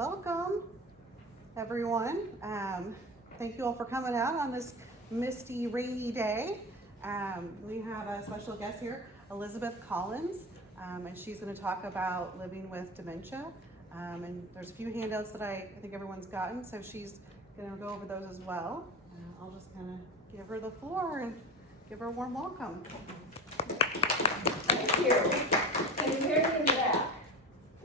welcome everyone. Thank you all for coming out on this misty, rainy day. We have a special guest here, Elizabeth Collins, and she's going to talk about living with dementia. And there's a few handouts that I think everyone's gotten, so she's going to go over those as well. I'll just kind of give her the floor and give her a warm welcome. Thank you. Can you hear me in the back?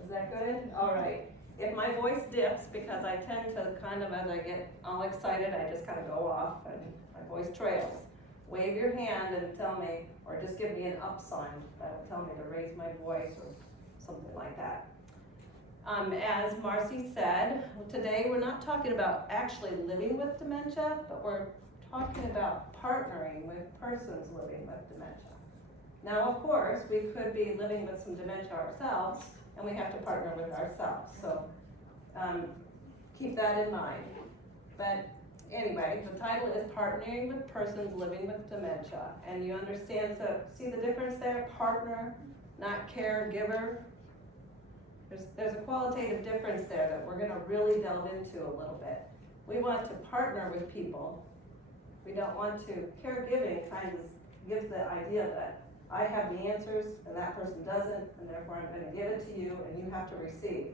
Is that good? All right. If my voice dips, because I tend to kind of, as I get all excited, I just kind of go off and my voice trails. Wave your hand and tell me, or just give me an up sign that'll tell me to raise my voice or something like that. As Marcy said, today we're not talking about actually living with dementia, but we're talking about partnering with persons living with dementia. Now, of course, we could be living with some dementia ourselves, and we have to partner with ourselves. So keep that in mind. But anyway, the title is Partnering with Persons Living with Dementia. And you understand, so see the difference there? Partner, not caregiver. There's a qualitative difference there that we're going to really delve into a little bit. We want to partner with people. We don't want to, caregiving kind of gives the idea that I have the answers and that person doesn't, and therefore I'm going to give it to you and you have to receive.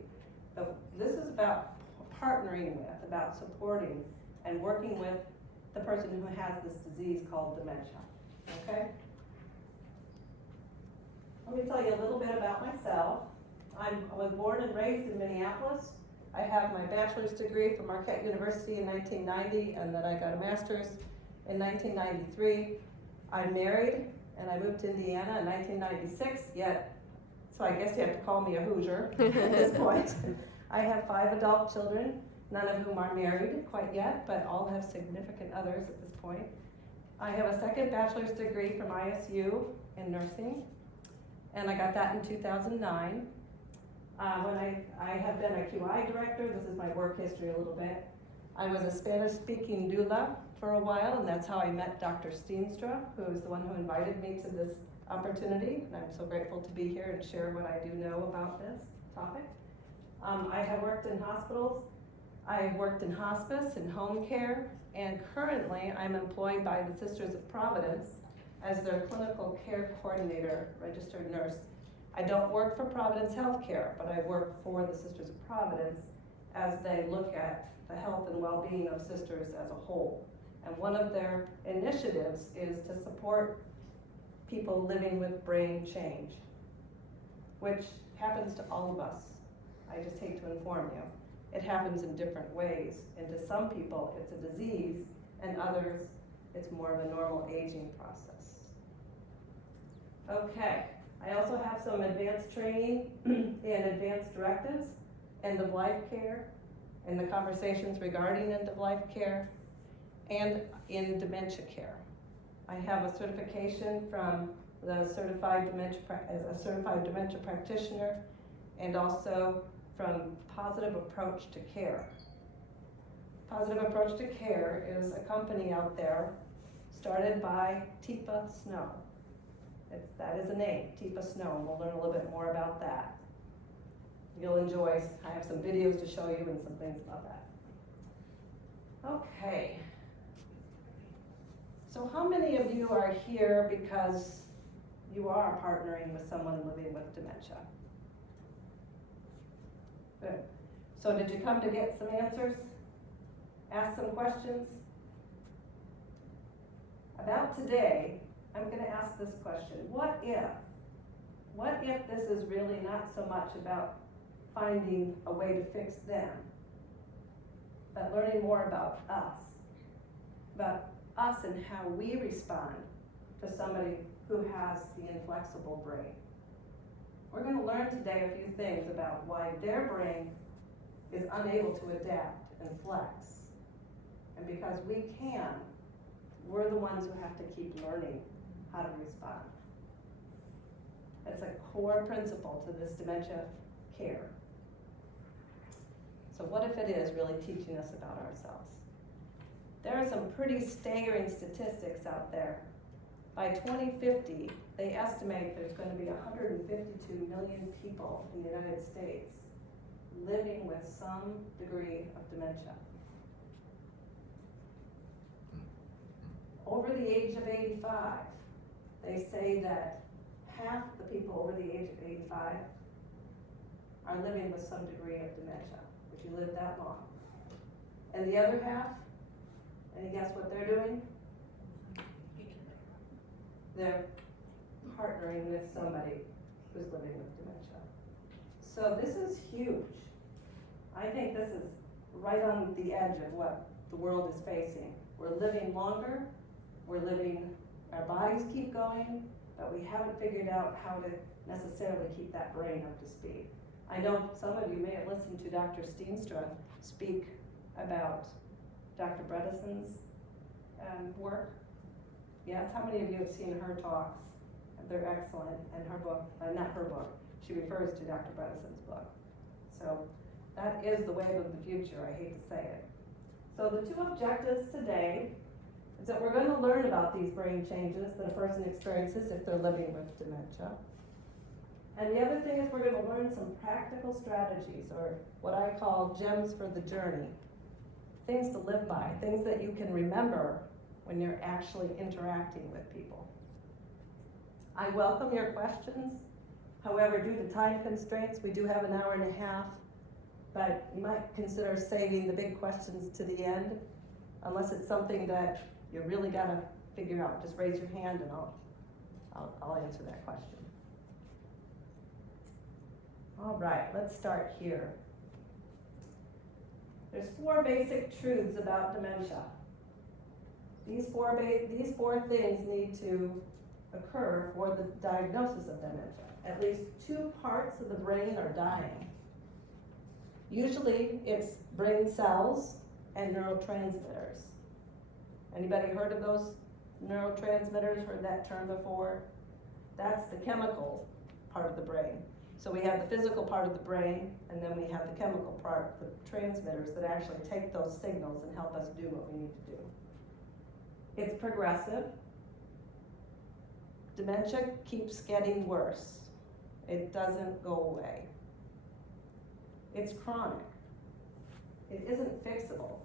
But this is about partnering with, about supporting and working with the person who has this disease called dementia. Okay? Let me tell you a little bit about myself. I was born and raised in Minneapolis. I have my bachelor's degree from Marquette University in 1990, and then I got a master's in 1993. I'm married, and I moved to Indiana in 1996, so I guess you have to call me a Hoosier at this point. I have 5 adult children, none of whom are married quite yet, but all have significant others at this point. I have a second bachelor's degree from ISU in nursing, and I got that in 2009. When I have been a QI director, this is my work history a little bit. I was a Spanish-speaking doula for a while, and that's how I met Dr. Steenstra, who is the one who invited me to this opportunity, and I'm so grateful to be here and share what I do know about this topic. I have worked in hospitals, I've worked in hospice and home care, and currently I'm employed by the Sisters of Providence as their clinical care coordinator, registered nurse. I don't work for Providence Healthcare, but I work for the Sisters of Providence as they look at the health and well-being of sisters as a whole. And one of their initiatives is to support people living with brain change, which happens to all of us. I just hate to inform you. It happens in different ways. And to some people, it's a disease, and others, it's more of a normal aging process. Okay. I also have some advanced training in advanced directives, end-of-life care, and the conversations regarding end-of-life care, and in dementia care. I have a certification from the certified dementia practitioner, and also from Positive Approach to Care. Positive Approach to Care is a company out there started by Teepa Snow. That is a name, Teepa Snow, and we'll learn a little bit more about that. You'll enjoy, I have some videos to show you and some things about that. Okay. So how many of you are here because you are partnering with someone living with dementia? Good. So did you come to get some answers? Ask some questions? About today, I'm going to ask this question. What if this is really not so much about finding a way to fix them, but learning more about us and how we respond to somebody who has the inflexible brain. We're going to learn today a few things about why their brain is unable to adapt and flex. And because we can, we're the ones who have to keep learning how to respond. It's a core principle to this dementia care. So what if it is really teaching us about ourselves? There are some pretty staggering statistics out there. By 2050, they estimate there's going to be 152 million people in the United States living with some degree of dementia. Over the age of 85, they say that half the people over the age of 85 are living with some degree of dementia, if you live that long. And the other half, any guess what they're doing? They're partnering with somebody who's living with dementia. So this is huge. I think this is right on the edge of what the world is facing. We're living longer, our bodies keep going, but we haven't figured out how to necessarily keep that brain up to speed. I know some of you may have listened to Dr. Steenstra speak about Dr. Bredesen's work. Yes, how many of you have seen her talks? They're excellent, and her book, not her book, she refers to Dr. Bredesen's book. So that is the wave of the future, I hate to say it. So the two objectives today is that we're going to learn about these brain changes that a person experiences if they're living with dementia. And the other thing is we're going to learn some practical strategies, or what I call gems for the journey. Things to live by, things that you can remember when you're actually interacting with people. I welcome your questions. However, due to time constraints, we do have an hour and a half, but you might consider saving the big questions to the end, unless it's something that you really gotta figure out. Just raise your hand and I'll answer that question. All right, let's start here. There's 4 basic truths about dementia. These four things need to occur for the diagnosis of dementia. At least 2 parts of the brain are dying. Usually it's brain cells and neurotransmitters. Anybody heard of those neurotransmitters, heard that term before? That's the chemical part of the brain. So we have the physical part of the brain, and then we have the chemical part, the transmitters that actually take those signals and help us do what we need to do. It's progressive. Dementia keeps getting worse. It doesn't go away. It's chronic. It isn't fixable.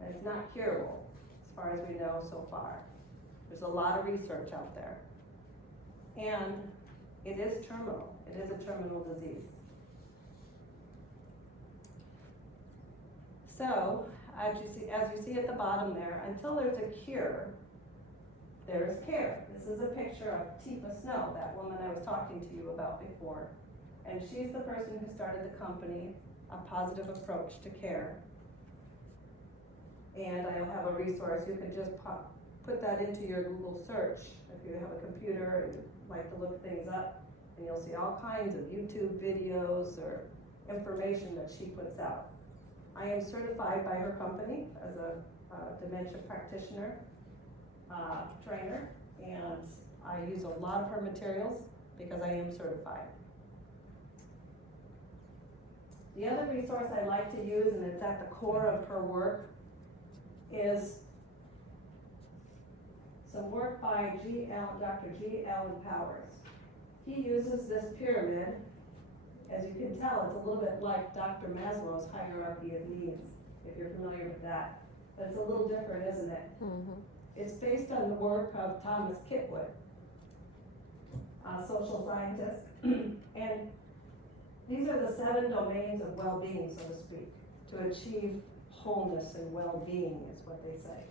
And it's not curable, as far as we know so far. There's a lot of research out there. And it is terminal. It is a terminal disease. So, as you see at the bottom there, until there's a cure, there's care. This is a picture of Tifa Snow, that woman I was talking to you about before. And she's the person who started the company, A Positive Approach to Care. And I'll have a resource. You can just put that into your Google search if you have a computer and you like to look things up, and you'll see all kinds of YouTube videos or information that she puts out. I am certified by her company as a dementia practitioner, trainer, and I use a lot of her materials because I am certified. The other resource I like to use, and it's at the core of her work, is some work by Dr. G. Allen Powers. He uses this pyramid. As you can tell, it's a little bit like Dr. Maslow's hierarchy of needs, if you're familiar with that. But it's a little different, isn't it? Mm-hmm. It's based on the work of Thomas Kitwood, a social scientist. And these are the 7 domains of well-being, so to speak, to achieve wholeness and well-being is what they say.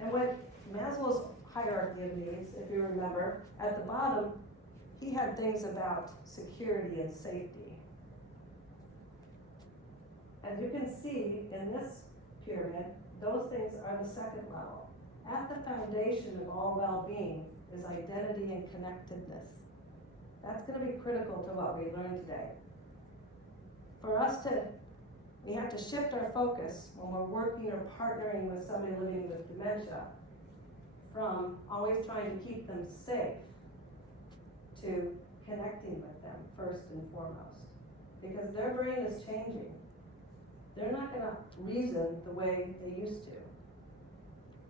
And what Maslow's hierarchy of needs, if you remember, at the bottom, he had things about security and safety. As you can see in this pyramid, those things are the second level. At the foundation of all well-being is identity and connectedness. That's going to be critical to what we learn today. For us we have to shift our focus when we're working or partnering with somebody living with dementia from always trying to keep them safe to connecting with them first and foremost. Because their brain is changing. They're not going to reason the way they used to.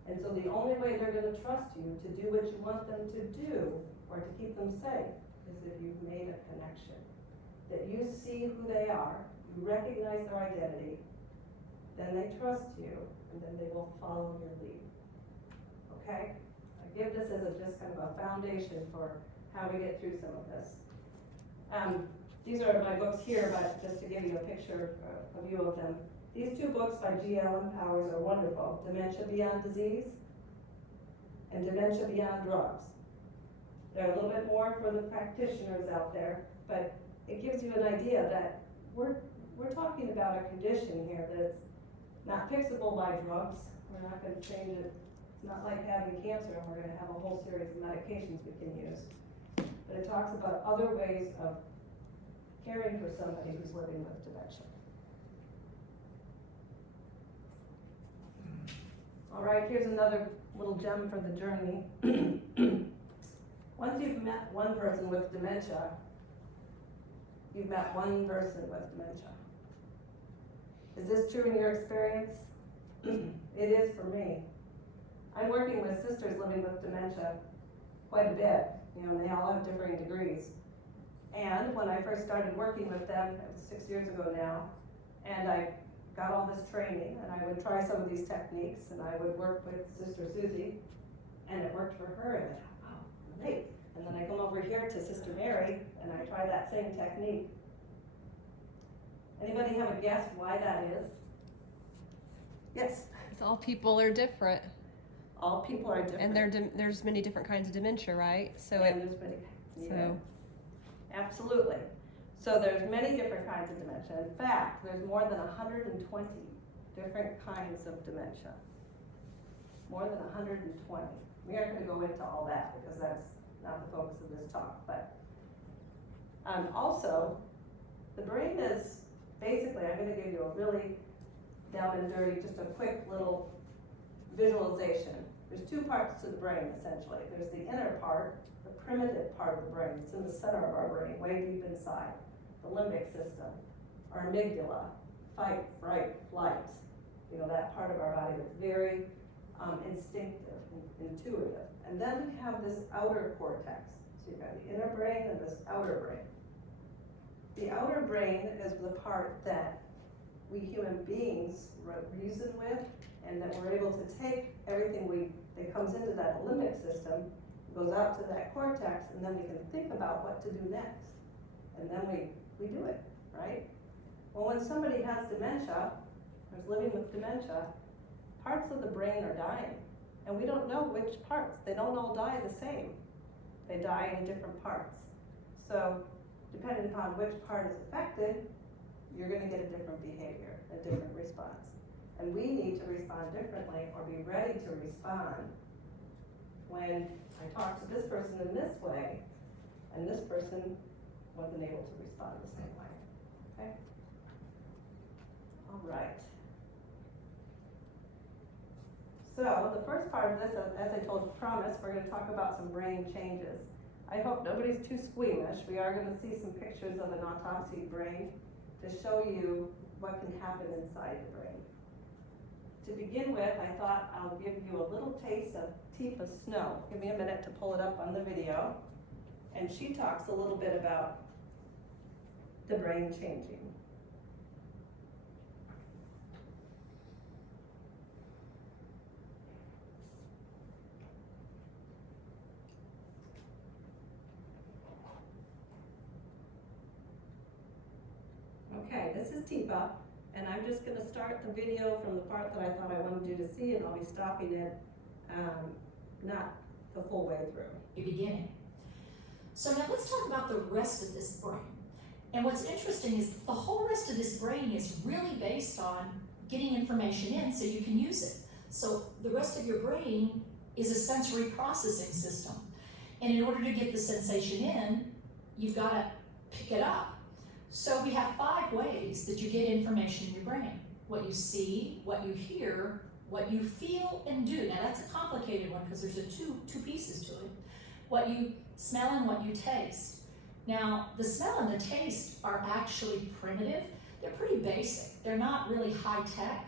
And so the only way they're going to trust you to do what you want them to do or to keep them safe is if you've made a connection. that you see who they are, you recognize their identity, then they trust you, and then they will follow your lead. Okay? I give this as just kind of a foundation for how we get through some of this. These are my books here, but just to give you a picture, a view of them. These two books by G. Allen Powers are wonderful. Dementia Beyond Disease and Dementia Beyond Drugs. They're a little bit more for the practitioners out there, but it gives you an idea that we're talking about a condition here that's not fixable by drugs. We're not going to change it. It's not like having cancer and we're going to have a whole series of medications we can use. But it talks about other ways of caring for somebody who's living with dementia. All right, here's another little gem for the journey. Once you've met one person with dementia, you've met one person with dementia. Is this true in your experience? It is for me. I'm working with sisters living with dementia quite a bit, and they all have differing degrees. And when I first started working with them, it was 6 years ago now, and I got all this training, and I would try some of these techniques, and I would work with Sister Susie, and it worked for her, and I thought, wow, great. And then I come over here to Sister Mary, and I try that same technique. Anybody have a guess why that is? Yes? Because all people are different. All people are different. And there's many different kinds of dementia, right? So and there's many. Yeah. Absolutely. So there's many different kinds of dementia. In fact, there's more than 120 different kinds of dementia. More than 120. We aren't going to go into all that because that's not the focus of this talk. But also, the brain is basically, I'm going to give you a really down and dirty, just a quick little visualization. There's two parts to the brain, essentially. There's the inner part, the primitive part of the brain. It's in the center of our brain, way deep inside. The limbic system, our amygdala, fight, fright, flight. You know, that part of our body that's very instinctive, intuitive. And then we have this outer cortex. So you've got the inner brain and this outer brain. The outer brain is the part that we human beings reason with, and that we're able to take everything that comes into that limbic system, goes out to that cortex, and then we can think about what to do next. And then we do it, right? Well, when somebody has dementia, or is living with dementia, parts of the brain are dying. And we don't know which parts. They don't all die the same. They die in different parts. So, depending upon which part is affected, you're going to get a different behavior, a different response. And we need to respond differently or be ready to respond when I talk to this person in this way, and this person wasn't able to respond the same way. Okay? All right. So the first part of this, as I promised, we're going to talk about some brain changes. I hope nobody's too squeamish. We are going to see some pictures of an autopsy brain to show you what can happen inside the brain. To begin with, I thought I'll give you a little taste of Tifa Snow. Give me a minute to pull it up on the video. And she talks a little bit about the brain changing. Okay, this is Tifa, and I'm just going to start the video from the part that I thought I wanted you to see, and I'll be stopping it, not the full way through. Beginning. So now let's talk about the rest of this brain. And what's interesting is the whole rest of this brain is really based on getting information in so you can use it. So the rest of your brain is a sensory processing system. And in order to get the sensation in, you've got to pick it up. So we have 5 ways that you get information in your brain. What you see, what you hear, what you feel and do. Now that's a complicated one because there's two pieces to it. What you smell and what you taste. Now the smell and the taste are actually primitive. They're pretty basic. They're not really high tech.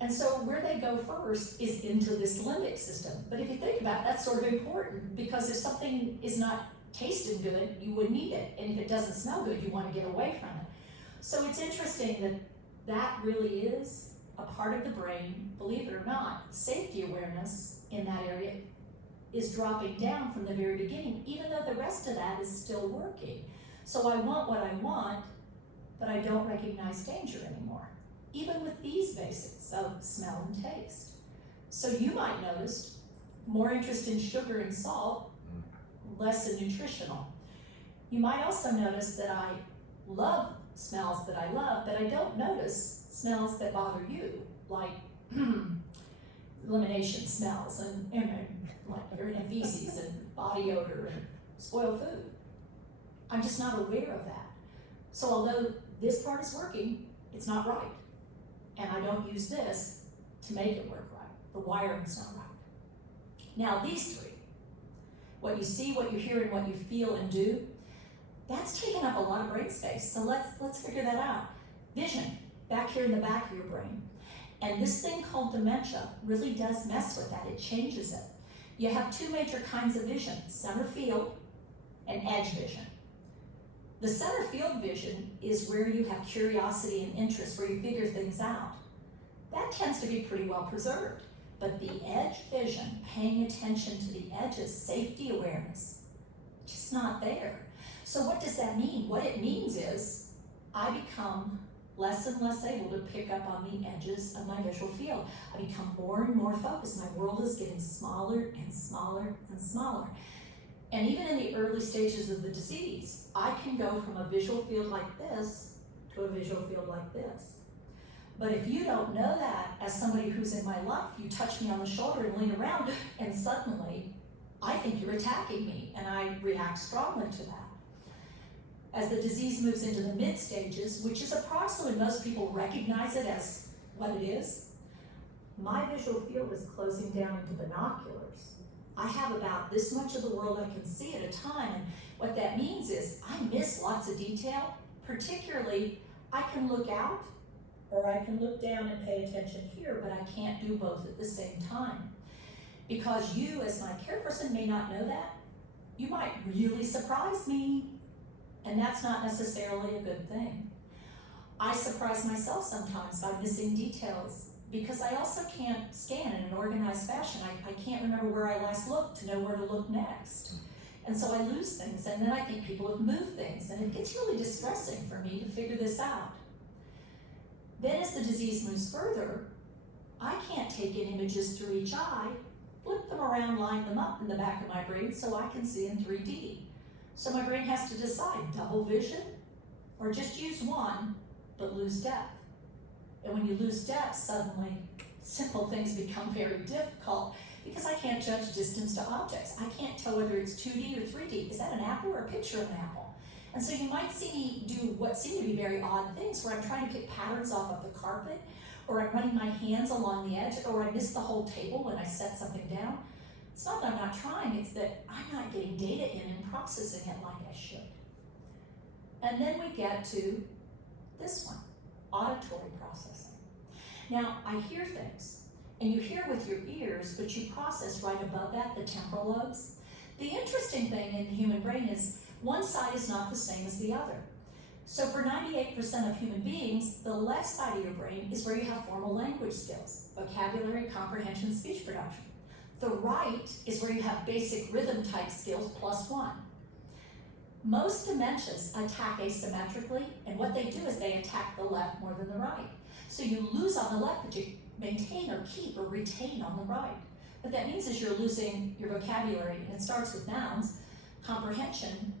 And so where they go first is into this limbic system. But if you think about it, that's sort of important because if something is not tasted good, you wouldn't eat it. And if it doesn't smell good, you want to get away from it. So it's interesting that that really is a part of the brain, believe it or not. Safety awareness in that area is dropping down from the very beginning, even though the rest of that is still working. So I want what I want, but I don't recognize danger anymore, even with these basics of smell and taste. So you might notice more interest in sugar and salt, less in nutritional. You might also notice that I love smells that I love, but I don't notice smells that bother you, like elimination smells and like urine and feces and body odor and spoiled food. I'm just not aware of that. So although this part is working, it's not right. And I don't use this to make it work right. The wiring's not right. Now these three, what you see, what you hear, and what you feel and do, that's taking up a lot of brain space. So let's figure that out. Vision, back here in the back of your brain. And this thing called dementia really does mess with that. It changes it. You have two major kinds of vision, center field and edge vision. The center field vision is where you have curiosity and interest, where you figure things out. That tends to be pretty well preserved. But the edge vision, paying attention to the edges, safety awareness, just not there. So what does that mean? What it means is I become less and less able to pick up on the edges of my visual field. I become more and more focused. My world is getting smaller and smaller and smaller. And even in the early stages of the disease, I can go from a visual field like this to a visual field like this. But if you don't know that, as somebody who's in my life, you touch me on the shoulder and lean around, and suddenly I think you're attacking me, and I react strongly to that. As the disease moves into the mid stages, which is approximately most people recognize it as what it is, my visual field is closing down into binoculars. I have about this much of the world I can see at a time, and what that means is I miss lots of detail. Particularly, I can look out or I can look down and pay attention here, but I can't do both at the same time. Because you, as my care person, may not know that. You might really surprise me, and that's not necessarily a good thing. I surprise myself sometimes by missing details because I also can't scan in an organized fashion. I can't remember where I last looked to know where to look next. And so I lose things, and then I think people have moved things, and it gets really distressing for me to figure this out. Then as the disease moves further, I can't take in images through each eye, flip them around, line them up in the back of my brain so I can see in 3D. So my brain has to decide, double vision, or just use one, but lose depth. And when you lose depth, suddenly simple things become very difficult because I can't judge distance to objects. I can't tell whether it's 2D or 3D. Is that an apple or a picture of an apple? And so you might see me do what seem to be very odd things where I'm trying to pick patterns off of the carpet, or I'm running my hands along the edge, or I miss the whole table when I set something down. It's not that I'm not trying, it's that I'm not getting data in and processing it like I should. And then we get to this one, auditory processing. Now, I hear things, and you hear with your ears, but you process right above that, the temporal lobes. The interesting thing in the human brain is one side is not the same as the other. So for 98% of human beings, the left side of your brain is where you have formal language skills, vocabulary, comprehension, speech production. The right is where you have basic rhythm type skills +1. Most dementias attack asymmetrically, and what they do is they attack the left more than the right. So you lose on the left, but you maintain or keep or retain on the right. What that means is you're losing your vocabulary, and it starts with nouns, comprehension.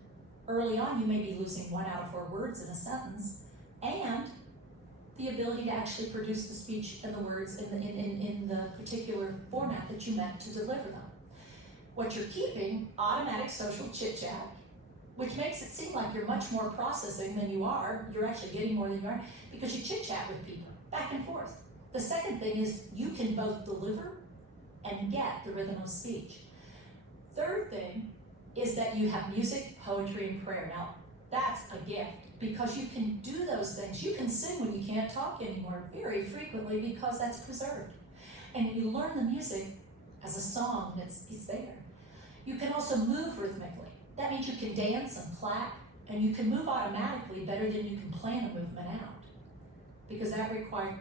Early on, you may be losing 1 out of 4 words in a sentence, and the ability to actually produce the speech and the words in the particular format that you meant to deliver them. What you're keeping, automatic social chit-chat, which makes it seem like you're much more processing than you are. You're actually getting more than you are because you chit-chat with people, back and forth. The second thing is you can both deliver and get the rhythm of speech. Third thing is that you have music, poetry, and prayer. Now, that's a gift because you can do those things. You can sing when you can't talk anymore very frequently because that's preserved. And you learn the music as a song, and it's there. You can also move rhythmically. That means you can dance and clap, and you can move automatically better than you can plan a movement out. Because that requires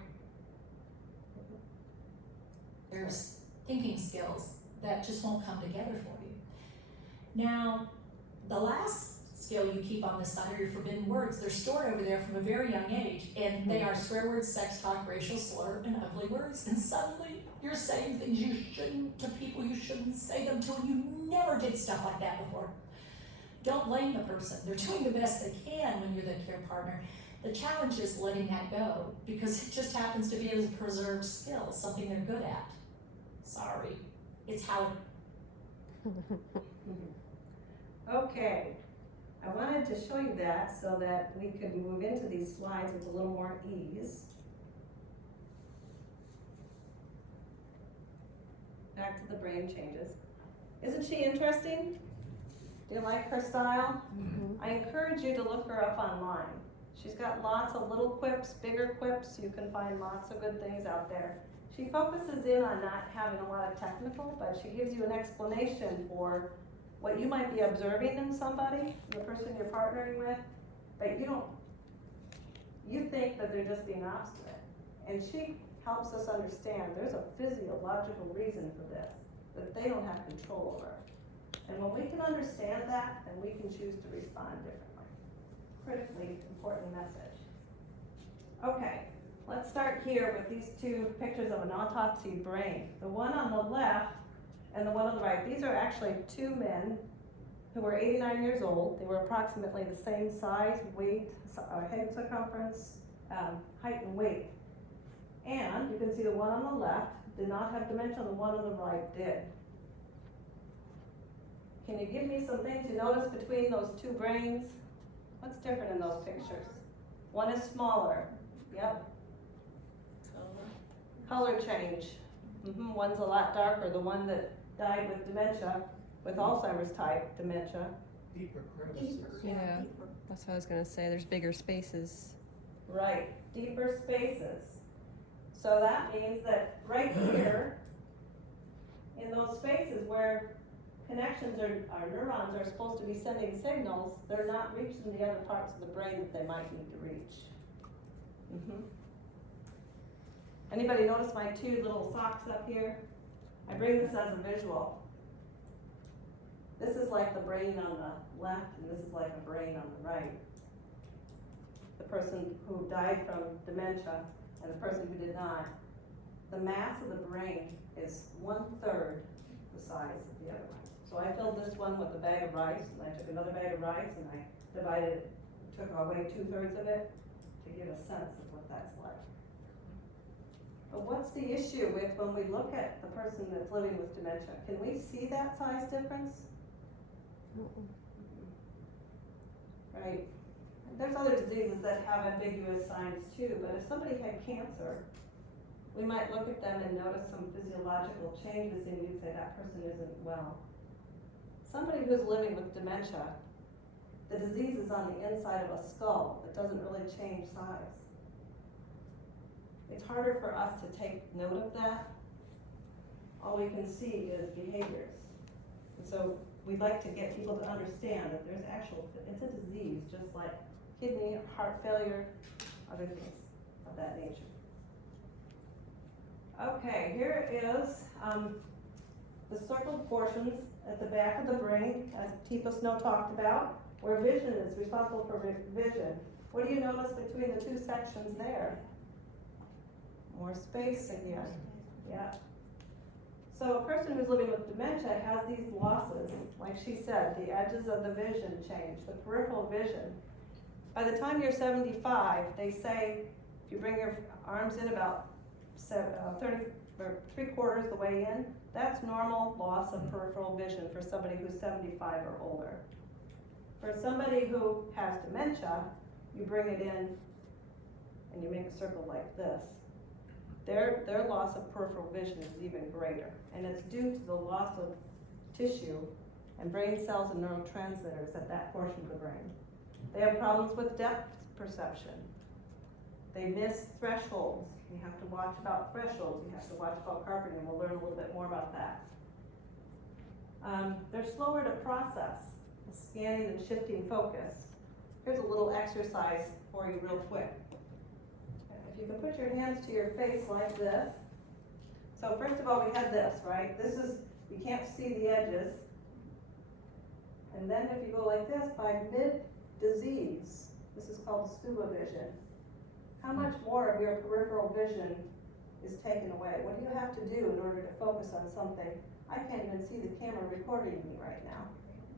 thinking skills that just won't come together for you. Now, the last skill you keep on this side are your forbidden words. They're stored over there from a very young age, and they are swear words, sex talk, racial slur, and ugly words. And suddenly, you're saying things you shouldn't to people you shouldn't say them to, and you never did stuff like that before. Don't blame the person. They're doing the best they can when you're the care partner. The challenge is letting that go, because it just happens to be a preserved skill, something they're good at. Sorry. It's how Okay, I wanted to show you that so that we could move into these slides with a little more ease. Back to the brain changes. Isn't she interesting? Do you like her style? I encourage you to look her up online. She's got lots of little quips, bigger quips. You can find lots of good things out there. She focuses in on not having a lot of technical, but she gives you an explanation for what you might be observing in somebody, the person you're partnering with, that you think that they're just being obstinate. And she helps us understand there's a physiological reason for this, that they don't have control over. And when we can understand that, then we can choose to respond differently. Critically important message. Okay, let's start here with these two pictures of an autopsy brain. The one on the left and the one on the right. These are actually two men who were 89 years old. They were approximately the same size, weight, head circumference, height and weight. And you can see the one on the left did not have dementia, the one on the right did. Can you give me some things you notice between those two brains? What's different in those pictures? One is smaller. Yep. Color change. One's a lot darker. The one that died with dementia, with Alzheimer's type dementia. Deeper crevices. Yeah, that's what I was gonna say. There's bigger spaces. Right, deeper spaces. So that means that right here, in those spaces where connections our neurons are supposed to be sending signals, they're not reaching the other parts of the brain that they might need to reach. Anybody notice my two little socks up here? I bring this as a visual. This is like the brain on the left, and this is like a brain on the right. The person who died from dementia and the person who did not. The mass of the brain is 1/3 the size of the other one. So I filled this one with a bag of rice, and I took another bag of rice and I divided it, took away 2/3 of it to give a sense of what that's like. But what's the issue with when we look at the person that's living with dementia? Can we see that size difference? Right. There's other diseases that have ambiguous signs too, but if somebody had cancer, we might look at them and notice some physiological changes and you'd say that person isn't well. Somebody who's living with dementia, the disease is on the inside of a skull. It doesn't really change size. It's harder for us to take note of that. All we can see is behaviors. And so we'd like to get people to understand that there's it's a disease, just like kidney, heart failure, other things of that nature. Okay, here is the circled portions at the back of the brain, as Tipa Snow talked about, where vision is responsible for vision. What do you notice between the two sections there? More space again. Yeah. So a person who's living with dementia has these losses, like she said, the edges of the vision change, the peripheral vision. By the time you're 75, they say if you bring your arms in about 30 or 3/4 the way in, that's normal loss of peripheral vision for somebody who's 75 or older. For somebody who has dementia, you bring it in and you make a circle like this. Their loss of peripheral vision is even greater, and it's due to the loss of tissue and brain cells and neurotransmitters at that portion of the brain. They have problems with depth perception. They miss thresholds. You have to watch about thresholds. You have to watch about carpeting, and we'll learn a little bit more about that. They're slower to process. scanning and shifting focus. Here's a little exercise for you real quick. If you can put your hands to your face like this. So first of all, we had this, right? This is, you can't see the edges. And then if you go like this, by mid-disease, this is called scuba vision. How much more of your peripheral vision is taken away? What do you have to do in order to focus on something? I can't even see the camera recording me right now.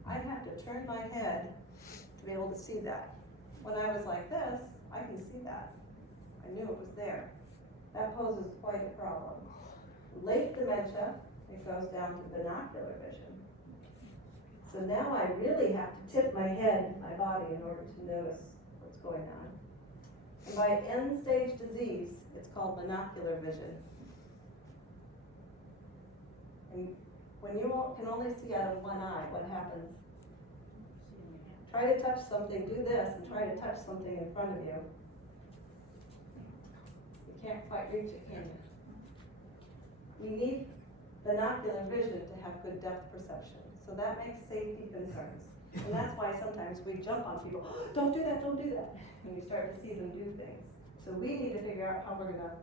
I'd have to turn my head to be able to see that. When I was like this, I can see that. I knew it was there. That poses quite a problem. Late dementia, it goes down to binocular vision. So now I really have to tip my head and my body in order to notice what's going on. And by end-stage disease, it's called binocular vision. And when you can only see out of one eye, what happens? Try to touch something, do this, and try to touch something in front of you. You can't quite reach it, can you? We need binocular vision to have good depth perception. So that makes safety concerns. And that's why sometimes we jump on people, oh, don't do that, don't do that. And we start to see them do things. So we need to figure out how we're gonna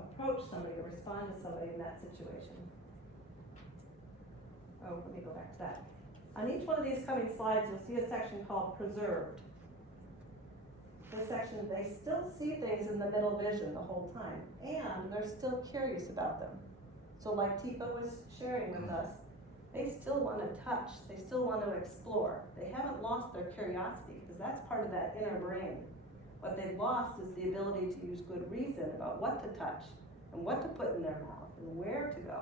approach somebody or respond to somebody in that situation. Oh, let me go back to that. On each one of these coming slides, you'll see a section called preserved. This section, they still see things in the middle vision the whole time, and they're still curious about them. So like Tifa was sharing with us, they still want to touch, they still want to explore. They haven't lost their curiosity, because that's part of that inner brain. What they've lost is the ability to use good reason about what to touch, and what to put in their mouth, and where to go.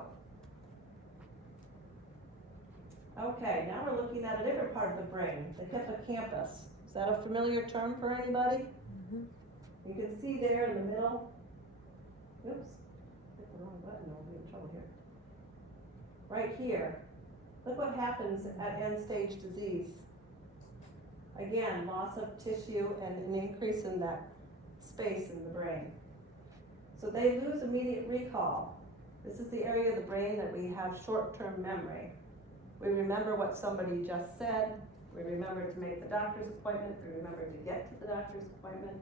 Okay, now we're looking at a different part of the brain, the hippocampus. Is that a familiar term for anybody? Mhm. You can see there in the middle. Oops, hit the wrong button, I'll be in trouble here. Right here, look what happens at end-stage disease. Again, loss of tissue and an increase in that space in the brain. So they lose immediate recall. This is the area of the brain that we have short-term memory. We remember what somebody just said. We remember to make the doctor's appointment. We remember to get to the doctor's appointment.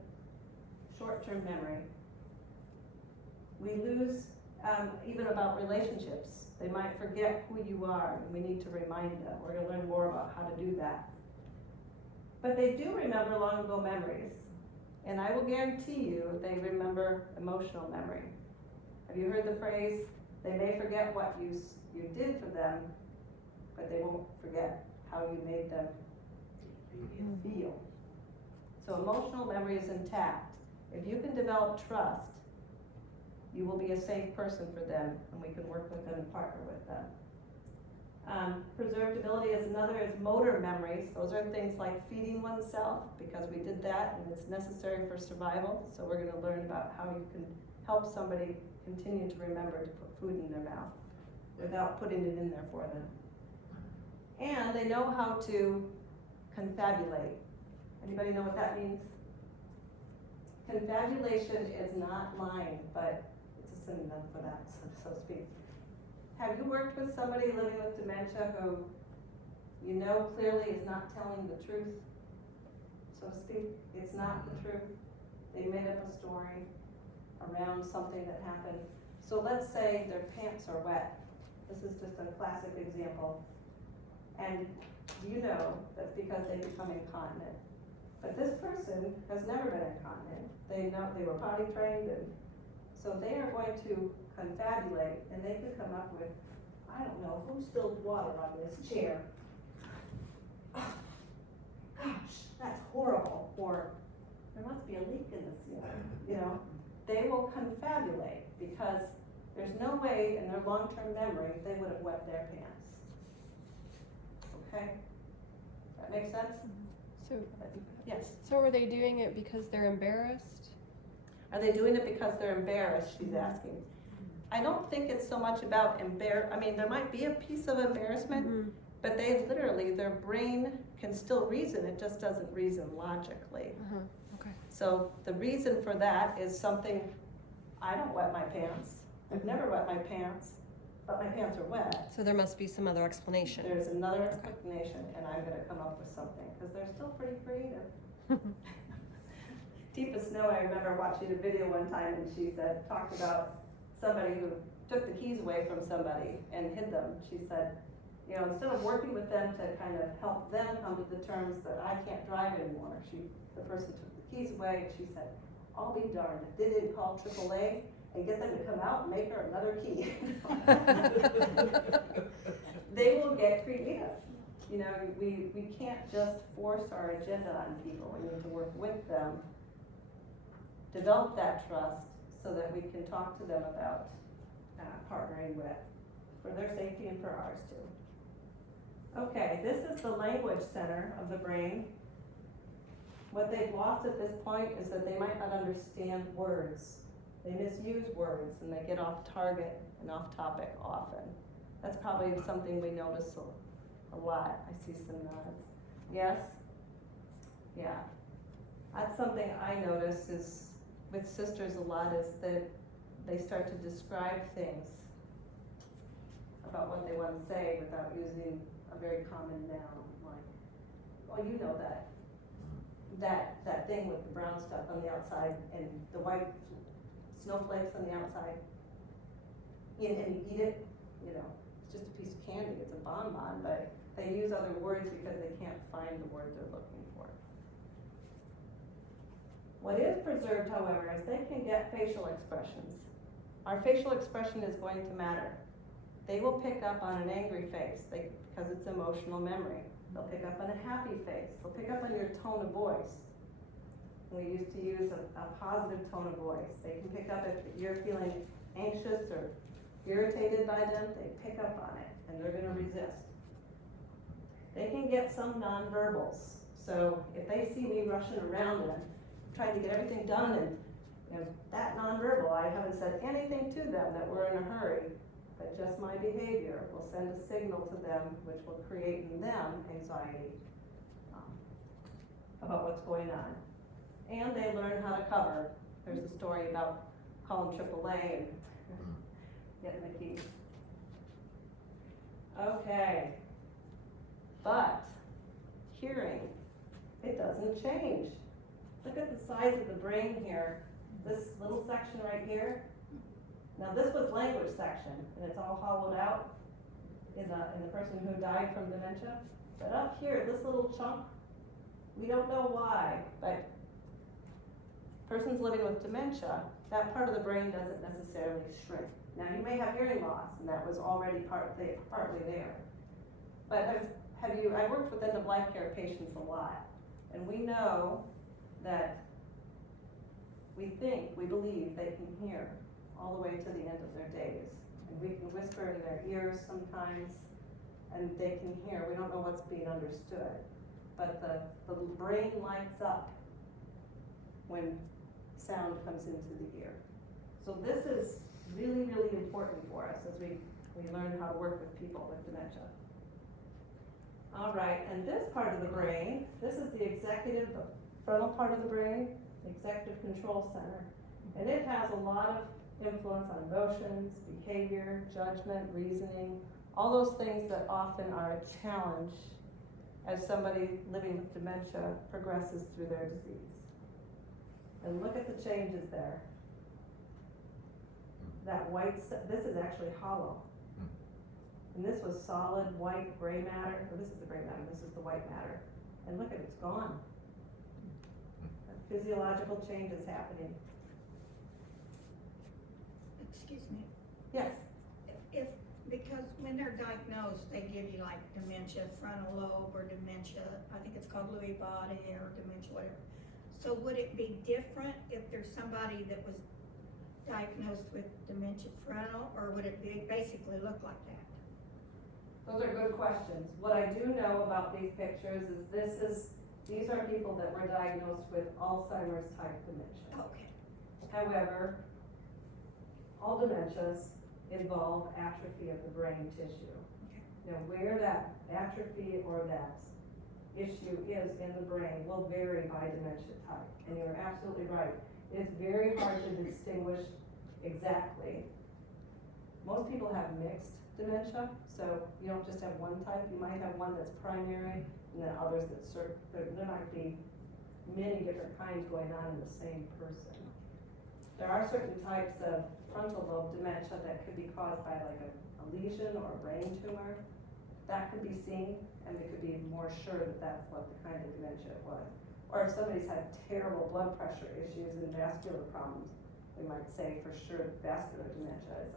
Short-term memory. We lose even about relationships. They might forget who you are, and we need to remind them. We're going to learn more about how to do that. But they do remember long ago memories. And I will guarantee you they remember emotional memory. Have you heard the phrase, they may forget what you did for them, but they won't forget how you made them feel. So emotional memory is intact. If you can develop trust, you will be a safe person for them, and we can work with them and partner with them. Preserved ability is another, is motor memories. Those are things like feeding oneself, because we did that and it's necessary for survival. So we're going to learn about how you can help somebody continue to remember to put food in their mouth without putting it in there for them. And they know how to confabulate. Anybody know what that means? Confabulation is not lying, but it's a synonym for that, so to speak. Have you worked with somebody living with dementia who you know clearly is not telling the truth, so to speak? It's not the truth. They made up a story around something that happened. So let's say their pants are wet. This is just a classic example. And you know that's because they become incontinent. But this person has never been incontinent. They know they were potty trained, and so they are going to confabulate, and they could come up with, I don't know, who spilled water on this chair? Oh, gosh, that's horrible. Or there must be a leak in the ceiling. You know, they will confabulate because there's no way in their long-term memory they would have wet their pants. Okay, that makes sense? So, Yes. so are they doing it because they're embarrassed? Are they doing it because they're embarrassed, she's asking. I don't think it's so much about I mean, there might be a piece of embarrassment, but they literally, their brain can still reason, it just doesn't reason logically. Okay. So the reason for that is something, I don't wet my pants. I've never wet my pants, but my pants are wet. So there must be some other explanation. There's another explanation, and I'm gonna come up with something, because they're still pretty creative. Deep as Snow, I remember watching a video one time, and she said, talked about somebody who took the keys away from somebody and hid them. She said, you know, instead of working with them to kind of help them come to the terms that I can't drive anymore, the person took the keys away, and she said, I'll be darned if they didn't call AAA and get them to come out and make her another key. They will get creative. You know, we can't just force our agenda on people. We need to work with them, develop that trust so that we can talk to them about partnering with, for their safety and for ours too. Okay, this is the language center of the brain. What they've lost at this point is that they might not understand words. They misuse words and they get off target and off topic often. That's probably something we notice a lot. I see some nods. Yes? Yeah. That's something I notice is with sisters a lot, is that they start to describe things about what they want to say without using a very common noun, like, oh, you know that thing with the brown stuff on the outside and the white snowflakes on the outside, and you eat it, you know, it's just a piece of candy, it's a bonbon, but they use other words because they can't find the word they're looking for. What is preserved, however, is they can get facial expressions. Our facial expression is going to matter. They will pick up on an angry face because it's emotional memory. They'll pick up on a happy face. They'll pick up on your tone of voice. We used to use a positive tone of voice. They can pick up if you're feeling anxious or irritated by them, they pick up on it and they're gonna resist. They can get some nonverbals. So if they see me rushing around and trying to get everything done and, you know, that nonverbal, I haven't said anything to them that we're in a hurry, but just my behavior will send a signal to them which will create in them anxiety about what's going on. And they learn how to cover. There's a story about calling AAA and getting the keys. Okay, but hearing, it doesn't change. Look at the size of the brain here. This little section right here. Now this was language section, and it's all hollowed out in the person who died from dementia. But up here, this little chunk, we don't know why, but persons living with dementia, that part of the brain doesn't necessarily shrink. Now you may have hearing loss, and that was already partly there. But I've worked with end-of-life care patients a lot, and we know that we believe they can hear all the way to the end of their days. And we can whisper in their ears sometimes, and they can hear. We don't know what's being understood. But the brain lights up when sound comes into the ear. So this is really, really important for us as we learn how to work with people with dementia. All right, and this part of the brain, this is the frontal part of the brain, the executive control center. And it has a lot of influence on emotions, behavior, judgment, reasoning, all those things that often are a challenge as somebody living with dementia progresses through their disease. And look at the changes there. That white stuff, this is actually hollow. And this was solid white gray matter. Or this is the gray matter, this is the white matter. And look at it, it's gone. Physiological changes happening. Excuse me, Yes. because when they're diagnosed, they give you like dementia frontal lobe or dementia, I think it's called Lewy body or dementia, whatever. So would it be different if there's somebody that was diagnosed with dementia frontal, or would it basically look like that? Those are good questions. What I do know about these pictures is these are people that were diagnosed with Alzheimer's type dementia. Okay. However, all dementias involve atrophy of the brain tissue. Okay. Now, where that atrophy or that issue is in the brain will vary by dementia type. And you're absolutely right. It's very hard to distinguish exactly. Most people have mixed dementia. So you don't just have one type, you might have one that's primary and then others that there might be many different kinds going on in the same person. There are certain types of frontal lobe dementia that could be caused by like a lesion or a brain tumor. That could be seen, and we could be more sure that that's what the kind of dementia it was. Or if somebody's had terrible blood pressure issues and vascular problems, we might say for sure vascular dementia is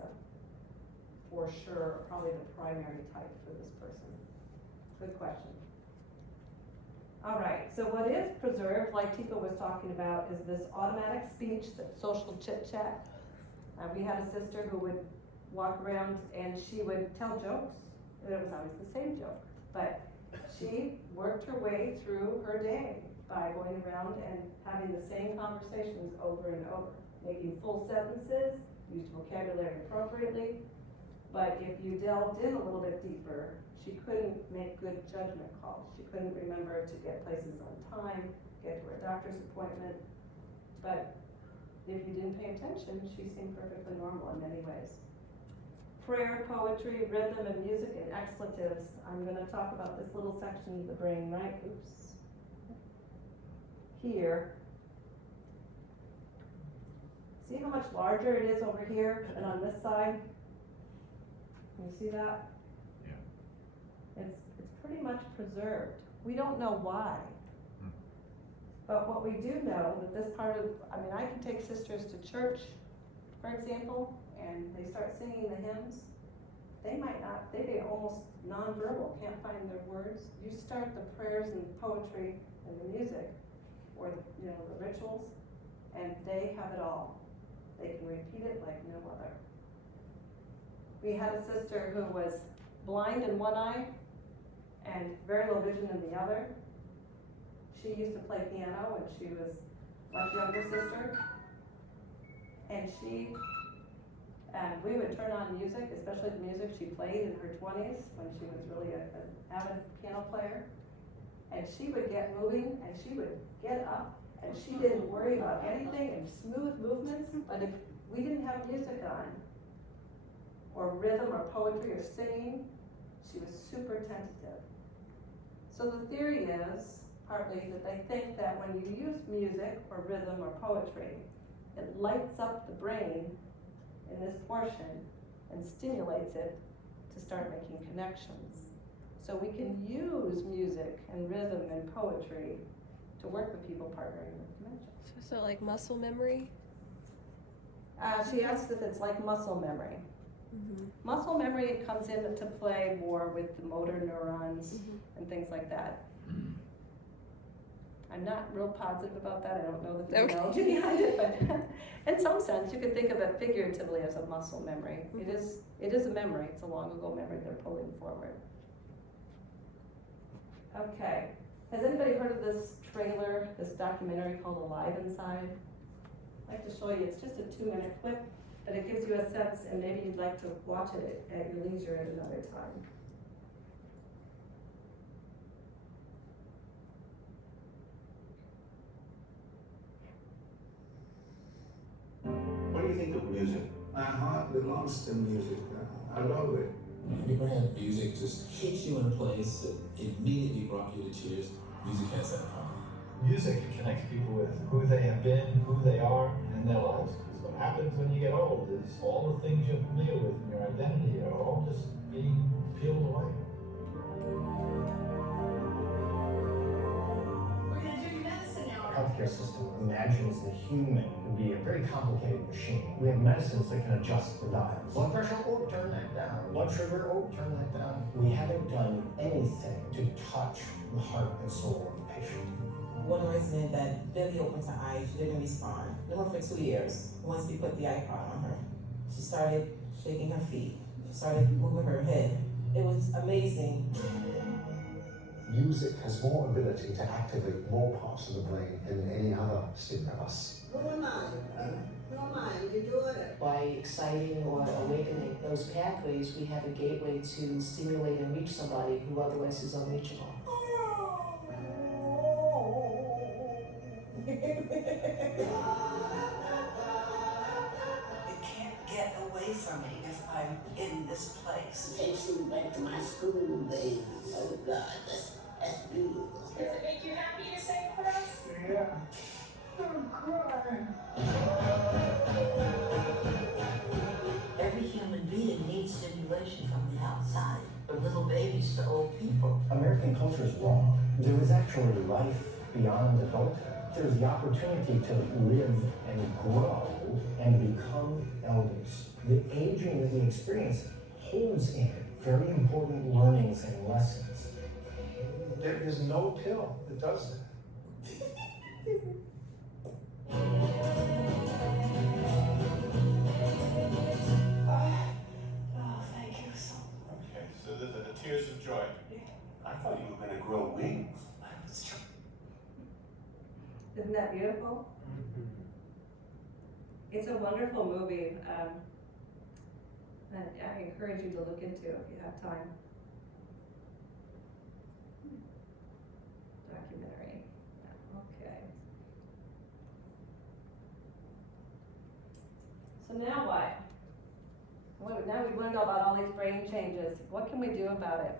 for sure probably the primary type for this person. Good question. All right, so what is preserved, like Tika was talking about, is this automatic speech, that social chit chat. We had a sister who would walk around and she would tell jokes. And it was always the same joke, but she worked her way through her day by going around and having the same conversations over and over, making full sentences, used vocabulary appropriately. But if you delved in a little bit deeper, she couldn't make good judgment calls. She couldn't remember to get places on time, get to her doctor's appointment. But if you didn't pay attention, she seemed perfectly normal in many ways. Prayer, poetry, rhythm, and music, and expletives. I'm going to talk about this little section of the brain, right? Oops. Here. See how much larger it is over here and on this side? Can you see that? Yeah. It's pretty much preserved. We don't know why. But what we do know that this part of, I can take sisters to church, for example, and they start singing the hymns. They might not, they be almost nonverbal, can't find their words. You start the prayers and poetry and the music, or the rituals, and they have it all. They can repeat it like no other. We had a sister who was blind in one eye and very low vision in the other. She used to play piano when she was a much younger sister. And we would turn on music, especially the music she played in her 20s when she was really an avid piano player. And she would get moving and she would get up and she didn't worry about anything and smooth movements. But if we didn't have music on, or rhythm or poetry or singing, she was super tentative. So the theory is, partly, that they think that when you use music or rhythm or poetry, it lights up the brain in this portion and stimulates it to start making connections. So we can use music and rhythm and poetry to work with people partnering with dementia. So like muscle memory? She asked if it's like muscle memory. Mm-hmm. Muscle memory comes into play more with the motor neurons and things like that. I'm not real positive about that. I don't know the physiology behind it, but in some sense, you could think of it figuratively as a muscle memory. It is a memory. It's a long ago memory they're pulling forward. Okay. Has anybody heard of this trailer, this documentary called Alive Inside? I'd like to show you. It's just a 2-minute clip, but it gives you a sense, and maybe you'd like to watch it at your leisure at another time. What do you think of music? My heart belongs to music. I love it. Have you ever had music just hit you in a place that immediately brought you to tears? Music has that power. Music connects people with who they have been, who they are in their lives. Because what happens when you get old is all the things you're familiar with and your identity are all just being peeled away. We're going to do medicine now. Our healthcare system imagines the human to be a very complicated machine. We have medicines that can adjust the dials. Blood pressure, oh, turn that down. Blood sugar, oh, turn that down. We haven't done anything to touch the heart and soul of the patient. One resident that barely opened her eyes, she didn't respond. It went for 2 years. Once we put the iPod on her, she started shaking her feet. She started moving her head. It was amazing. Music has more ability to activate more parts of the brain than any other stimulus. Who am I? Who am I? You do it. By exciting or awakening those pathways, we have a gateway to stimulate and reach somebody who otherwise is unreachable. You can't get away from me if I'm in this place. Takes me back to my school days. Oh God, that's beautiful. Does it make you happy to sing for us? Yeah. I'm crying. Every human being needs stimulation from the outside, from little babies to old people. American culture is wrong. There is actually life beyond adulthood. There's the opportunity to live and grow and become elders. The aging that we experience holds in it very important learnings and lessons. There is no pill that does that. Oh, thank you so much. Okay, so the tears of joy. I thought you were gonna grow wings. Isn't that beautiful? It's a wonderful movie, and I encourage you to look into it if you have time. Documentary, yeah, okay. So now what? Now we've learned about all these brain changes. What can we do about it?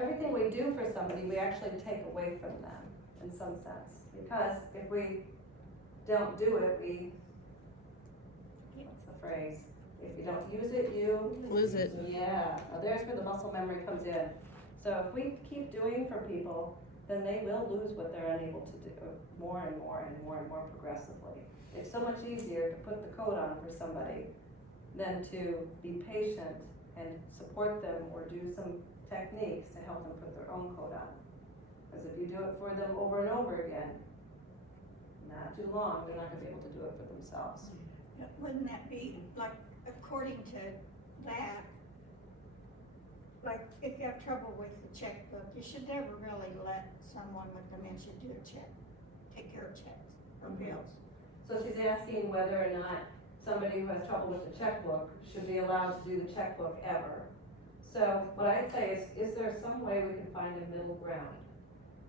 Everything we do for somebody, we actually take away from them in some sense. Because if we don't do it, what's the phrase? If you don't use it, you Lose it. Yeah, now there's where the muscle memory comes in. So if we keep doing for people, then they will lose what they're unable to do more and more and more and more progressively. It's so much easier to put the coat on for somebody than to be patient and support them or do some techniques to help them put their own coat on. Because if you do it for them over and over again, not too long, they're not gonna be able to do it for themselves. Wouldn't that be, like, according to that, like, if you have trouble with the checkbook, you should never really let someone with dementia do a check, take care of checks or bills. So she's asking whether or not somebody who has trouble with the checkbook should be allowed to do the checkbook ever. So what I'd say is there some way we can find a middle ground?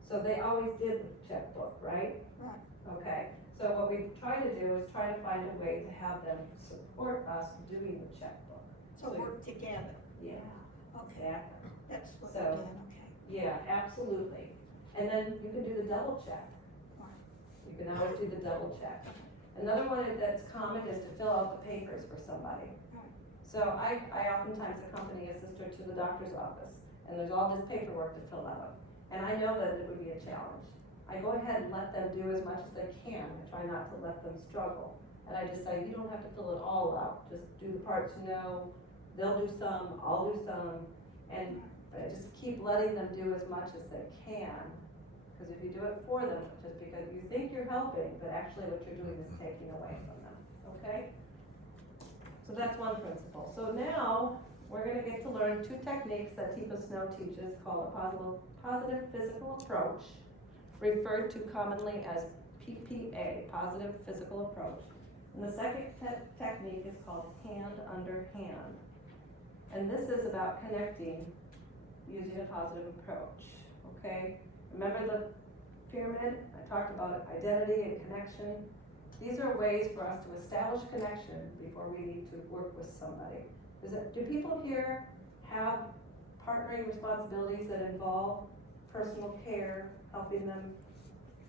So they always did the checkbook, right? Right. Okay, so what we try to do is try to find a way to have them support us doing the checkbook. So work together. Yeah, Okay, exactly. that's what So- we're doing, okay. Yeah, absolutely. And then you can do the double check. You can always do the double check. Another one that's common is to fill out the papers for somebody. So I oftentimes accompany a sister to the doctor's office, and there's all this paperwork to fill out. And I know that it would be a challenge. I go ahead and let them do as much as they can. I try not to let them struggle. And I just say, you don't have to fill it all out. Just do the parts you know. They'll do some, I'll do some. And I just keep letting them do as much as they can. Because if you do it for them, just because you think you're helping, but actually what you're doing is taking away from them, okay? So that's one principle. So now, we're gonna get to learn two techniques that Teepa Snow teaches called a positive physical approach, referred to commonly as PPA, positive physical approach. And the second technique is called hand under hand. And this is about connecting using a positive approach, okay? Remember the pyramid? I talked about identity and connection. These are ways for us to establish connection before we need to work with somebody. Do people here have partnering responsibilities that involve personal care, helping them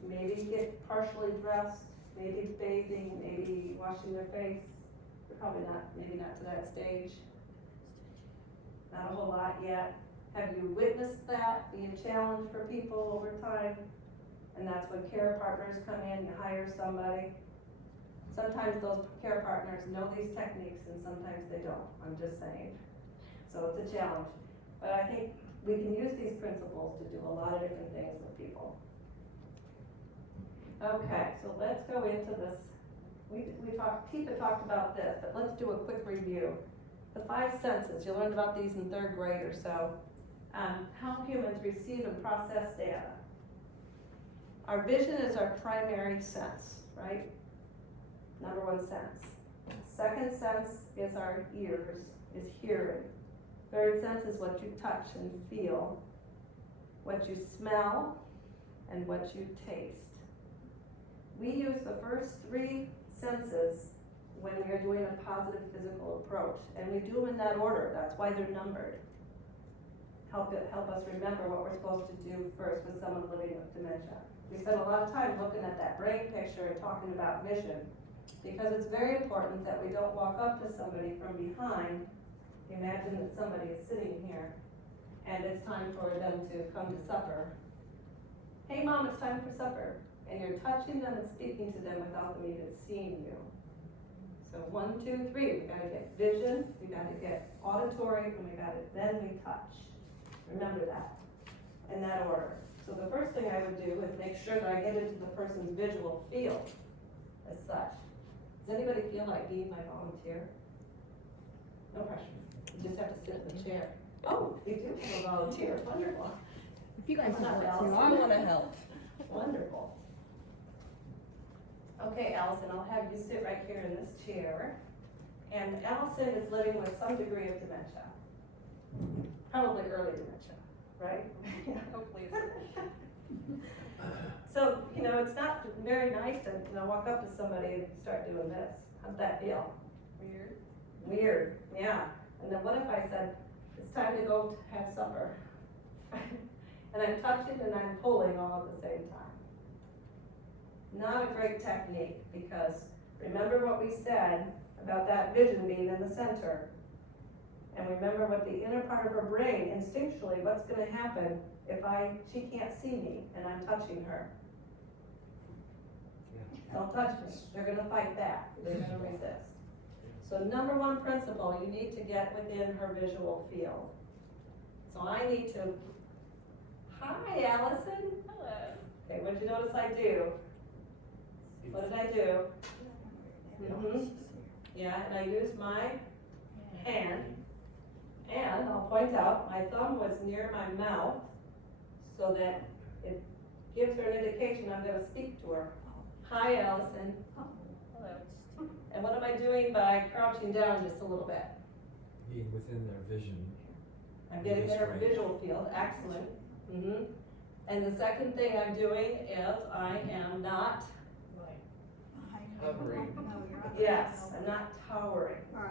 maybe get partially dressed, maybe bathing, maybe washing their face? They're probably not, maybe not to that stage. Not a whole lot yet. Have you witnessed that be a challenge for people over time? And that's when care partners come in, you hire somebody. Sometimes those care partners know these techniques and sometimes they don't, I'm just saying. So it's a challenge. But I think we can use these principles to do a lot of different things with people. Okay, so let's go into this. Teepa talked about this, but let's do a quick review. The 5 senses, you learned about these in 3rd grade or so. How humans receive and process data. Our vision is our primary sense, right? Number 1 sense. Second sense is our ears, is hearing. Third sense is what you touch and feel, what you smell, and what you taste. We use the first 3 senses when we are doing a positive physical approach. And we do them in that order, that's why they're numbered. Help us remember what we're supposed to do first with someone living with dementia. We spend a lot of time looking at that brain picture and talking about vision, because it's very important that we don't walk up to somebody from behind. Imagine that somebody is sitting here and it's time for them to come to supper. Hey mom, it's time for supper. And you're touching them and speaking to them without them even seeing you. So 1, 2, 3, we gotta get vision, we gotta get auditory, and then we touch. Remember that, in that order. So the first thing I would do is make sure that I get into the person's visual field as such. Does anybody feel like being my volunteer? No pressure, you just have to sit in the chair. Oh, you do have a volunteer, wonderful. If you guys Come on, want to, Allison. I want to help. Wonderful. Okay, Allison, I'll have you sit right here in this chair. And Allison is living with some degree of dementia. Probably early dementia, right? Hopefully it's So, it's not very nice to, walk up to somebody and start doing this. How's that feel? weird. Weird, yeah. And then what if I said, it's time to go have supper? And I'm touching and I'm pulling all at the same time. Not a great technique, because remember what we said about that vision being in the center. And remember what the inner part of her brain, instinctually, what's gonna happen if she can't see me and I'm touching her. Don't touch me, they're gonna fight back, they're gonna resist. So number one principle, you need to get within her visual field. So I need to, hi Allison. Hello. Okay, what did you notice I do? What did I do? Yeah, and I used my hand, and I'll point out, my thumb was near my mouth, so that it gives her an indication I'm gonna speak to her. Hi Allison. Hello. And what am I doing by crouching down just a little bit? Being within their vision. I'm getting This their range. visual field, excellent. And the second thing I'm doing is I am not, Hovering. No, you're not. yes, I'm not towering. Right.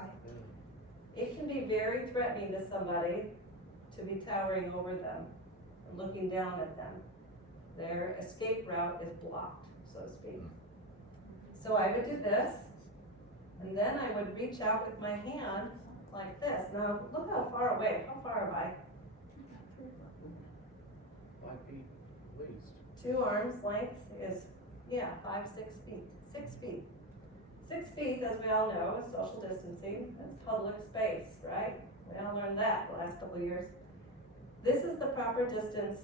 It can be very threatening to somebody to be towering over them and looking down at them. Their escape route is blocked, so to speak. So I would do this, and then I would reach out with my hand like this. Now, look how far away, how far am I? 5 feet at least. 2 arms length is, 5, 6 feet. 6 feet. 6 feet, as we all know, is social distancing. It's public space, right? We all learned that the last couple of years. This is the proper distance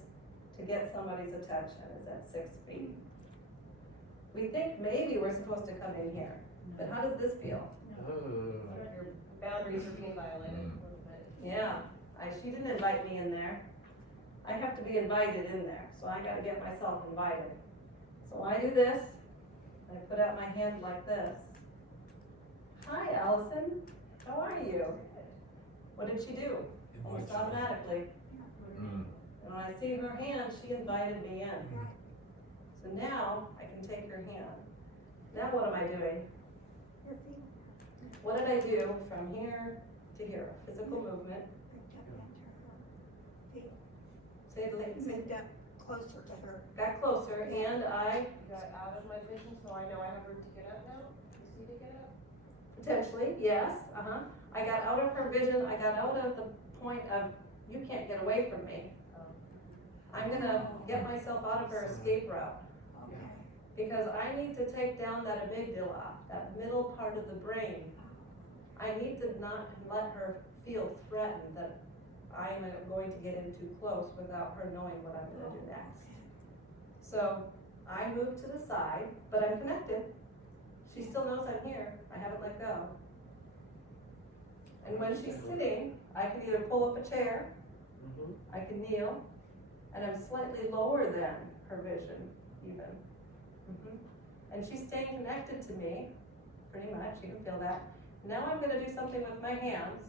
to get somebody's attention, is at 6 feet. We think maybe we're supposed to come in here, but how does this feel? Your boundaries are being violated a little bit. Yeah, she didn't invite me in there. I have to be invited in there, so I gotta get myself invited. So I do this, I put out my hand like this. Hi Allison, how are you? What did she do? Almost automatically. And when I see her hand, she invited me in. So now I can take her hand. Now what am I doing? What did I do from here to here? Physical movement. Say it later. Moved up closer to her. Got closer, and I Got out of my vision, so I know I have room to get up now. You see to get up? potentially, yes, I got out of her vision, I got out of the point of, you can't get away from me. I'm gonna get myself out of her escape route. Okay. Because I need to take down that amygdala, that middle part of the brain. I need to not let her feel threatened that I'm going to get in too close without her knowing what I'm gonna do next. So I move to the side, but I'm connected. She still knows I'm here, I haven't let go. And when she's sitting, I can either pull up a chair, I can kneel, and I'm slightly lower than her vision, even. And she's staying connected to me, pretty much, you can feel that. Now I'm gonna do something with my hands.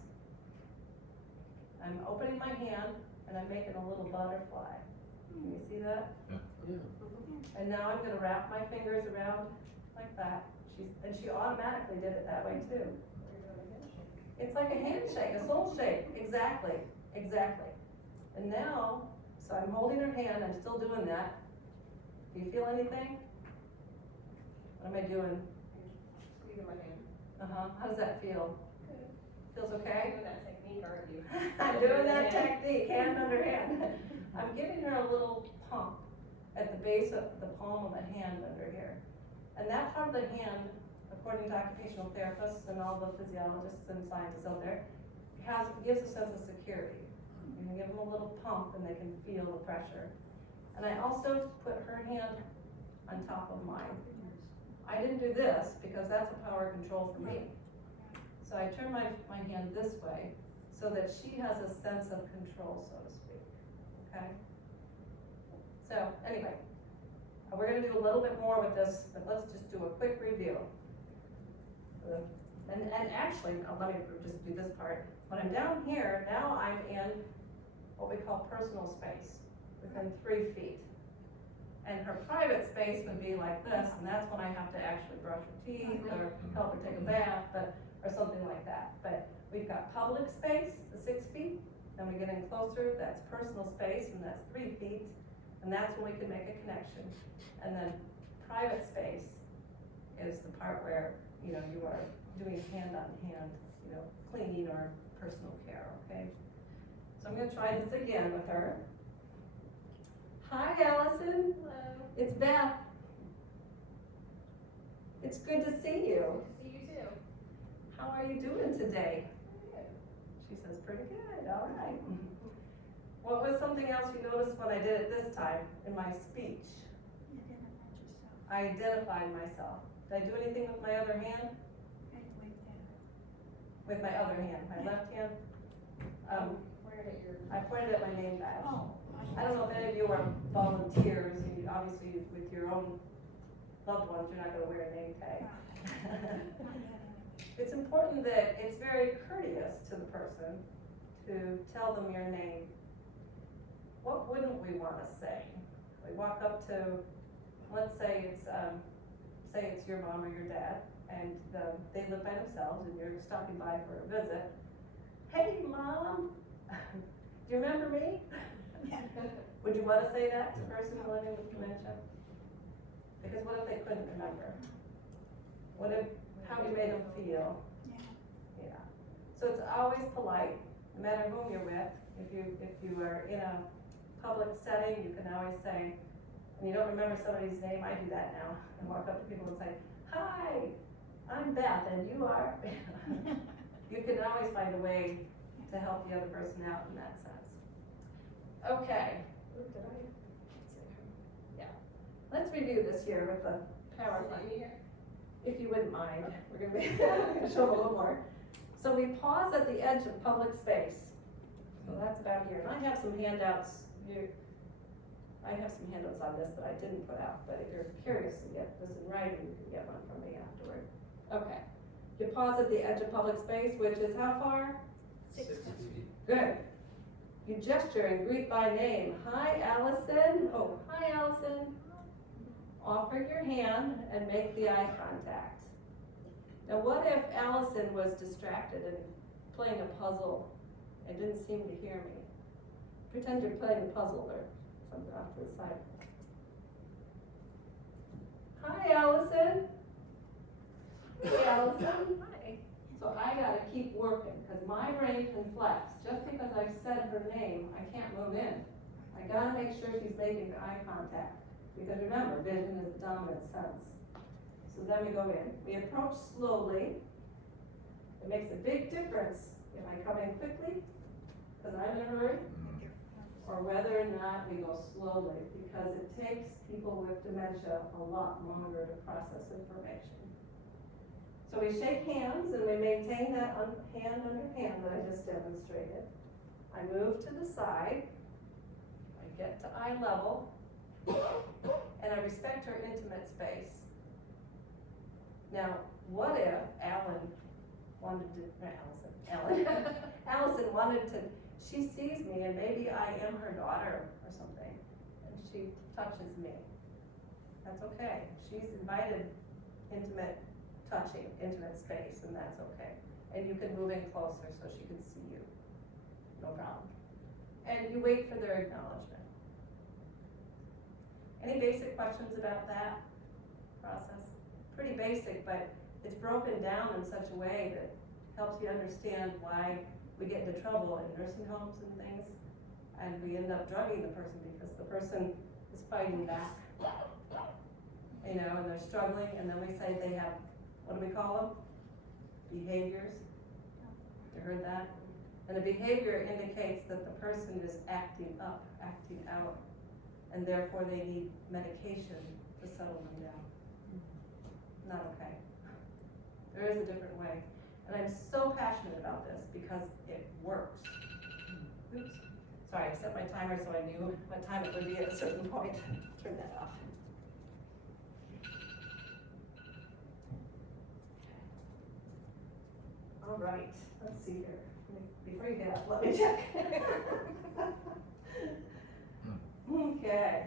I'm opening my hand, and I'm making a little butterfly. Can you see that? Yeah. And now I'm gonna wrap my fingers around like that. she automatically did it that way too. It's like a handshake, a soul shake, exactly. And now, so I'm holding her hand, I'm still doing that. Do you feel anything? What am I doing? Squeezing my hand. How does that feel? Good. Feels I'm okay? doing that technique, aren't you? I'm doing that technique, hand under hand. I'm giving her a little pump at the base of the palm of the hand under here. And that part of the hand, according to occupational therapists and all the physiologists and scientists out there, gives a sense of security. You can give them a little pump and they can feel the pressure. And I also put her hand on top of mine. I didn't do this because that's a power control for me. So I turn my hand this way so that she has a sense of control, so to speak, okay? So anyway, we're gonna do a little bit more with this, but let's just do a quick review. And actually, let me just do this part. When I'm down here, now I'm in what we call personal space, within 3 feet. And her private space would be like this, and that's when I have to actually brush her teeth or help her take a bath, or something like that. But we've got public space, the 6 feet, then we get in closer, that's personal space, and that's 3 feet, and that's when we can make a connection. And then private space is the part where, you know, you are doing hand on hand, you know, cleaning or personal care, okay? So I'm gonna try this again with her. Hi, Allison. Hello. It's Beth. It's good to see you. Good to see you too. How are you doing today? Good. She says, pretty good, all right. What was something else you noticed when I did it this time in my speech? You didn't let yourself. I identified myself. Did I do anything with my other hand? With my other hand, my left hand? Where did your? I pointed at my name badge. Oh. I don't know if any of you are volunteers, and obviously with your own loved ones, you're not gonna wear a name tag. It's important that it's very courteous to the person to tell them your name. What wouldn't we wanna say? We walk up to, let's say it's your mom or your dad, and they live by themselves, and you're stopping by for a visit. Hey, Mom, do you remember me? Would you want to say that to a person living with dementia? Because what if they couldn't remember? How you made them feel? Yeah. So it's always polite, no matter whom you're with. If you are in a public setting, you can always say, and you don't remember somebody's name, I do that now, and walk up to people and say, hi, I'm Beth, and you are? You can always find a way to help the other person out in that sense. Okay. Yeah. Let's review this here with the PowerPoint, if you wouldn't mind. We're gonna show them a little more. So we pause at the edge of public space. So that's about here. And I have some handouts. I have some handouts on this that I didn't put out, but if you're curious to get this in writing, you can get one from me afterward. Okay. You pause at the edge of public space, which is how far? 6 feet. Good. You gesture and greet by name. Hi, Allison. Oh, hi, Allison. Offer your hand and make the eye contact. Now, what if Allison was distracted and playing a puzzle and didn't seem to hear me? Pretend you're playing a puzzle or something off to the side. Hi, Allison. Hey, Allison. Hi. So I gotta keep working, because my brain can flex. Just because I've said her name, I can't move in. I gotta make sure she's making eye contact. Because remember, vision is the dominant sense. So then we go in. We approach slowly. It makes a big difference if I come in quickly, because I'm in a hurry, or whether or not we go slowly, because it takes people with dementia a lot longer to process information. So we shake hands and we maintain that hand under hand that I just demonstrated. I move to the side, I get to eye level, and I respect her intimate space. Now, what if Allison wanted to, she sees me and maybe I am her daughter or something, and she touches me. That's okay. She's invited intimate touching, intimate space, and that's okay. And you can move in closer so she can see you, no problem. And you wait for their acknowledgement. Any basic questions about that process? Pretty basic, but it's broken down in such a way that helps you understand why we get into trouble in nursing homes and things, and we end up drugging the person because the person is fighting back, you know, and they're struggling, and then we say they have, what do we call them? Behaviors. You heard that? And the behavior indicates that the person is acting up, acting out, and therefore they need medication to settle them down. Not okay. There is a different way. And I'm so passionate about this because it works. Oops. Sorry, I set my timer so I knew what time it would be at a certain point. Turn that off. All right, let's see here. Before you get up, let me check. Okay,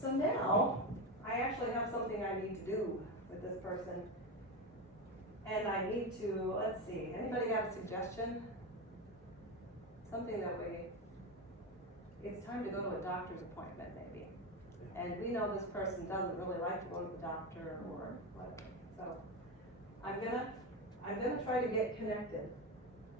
so now I actually have something I need to do with this person. And I need to, let's see, anybody have a suggestion? Something that it's time to go to a doctor's appointment maybe. And we know this person doesn't really like to go to the doctor or whatever. So I'm gonna try to get connected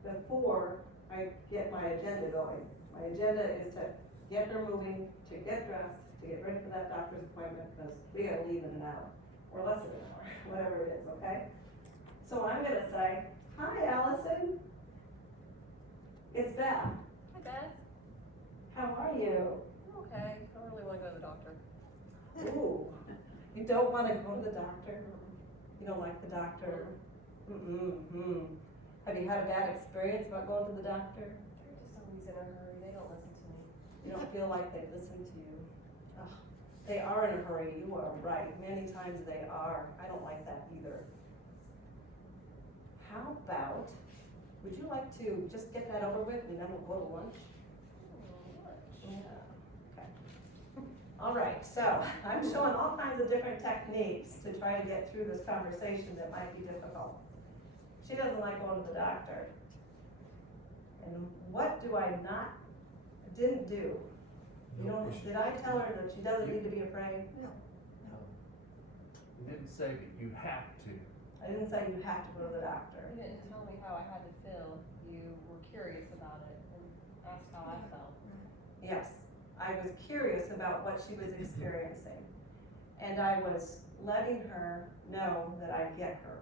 before I get my agenda going. My agenda is to get her moving, to get dressed, to get ready for that doctor's appointment, because we gotta leave in an hour, or less than an hour, whatever it is, okay? So I'm gonna say, hi Allison. It's Beth. Hi, Beth. How are you? I'm okay. I don't really want to go to the doctor. Ooh, you don't wanna go to the doctor? You don't like the doctor? Have you had a bad experience about going to the doctor? They're just always in a hurry. They don't listen to me. You don't feel like they listen to you? Ugh, they are in a hurry, you are right. Many times they are. I don't like that either. How about, would you like to just get that over with and then we'll go to lunch? Yeah, okay. All right, so I'm showing all kinds of different techniques to try to get through this conversation that might be difficult. She doesn't like going to the doctor. And what didn't do? Did I tell her that she doesn't need to be afraid? No. You didn't say that you have to. I didn't say you have to go to the doctor. You didn't tell me how I had to feel. You were curious about it and asked how I felt. Yes, I was curious about what she was experiencing. And I was letting her know that I get her.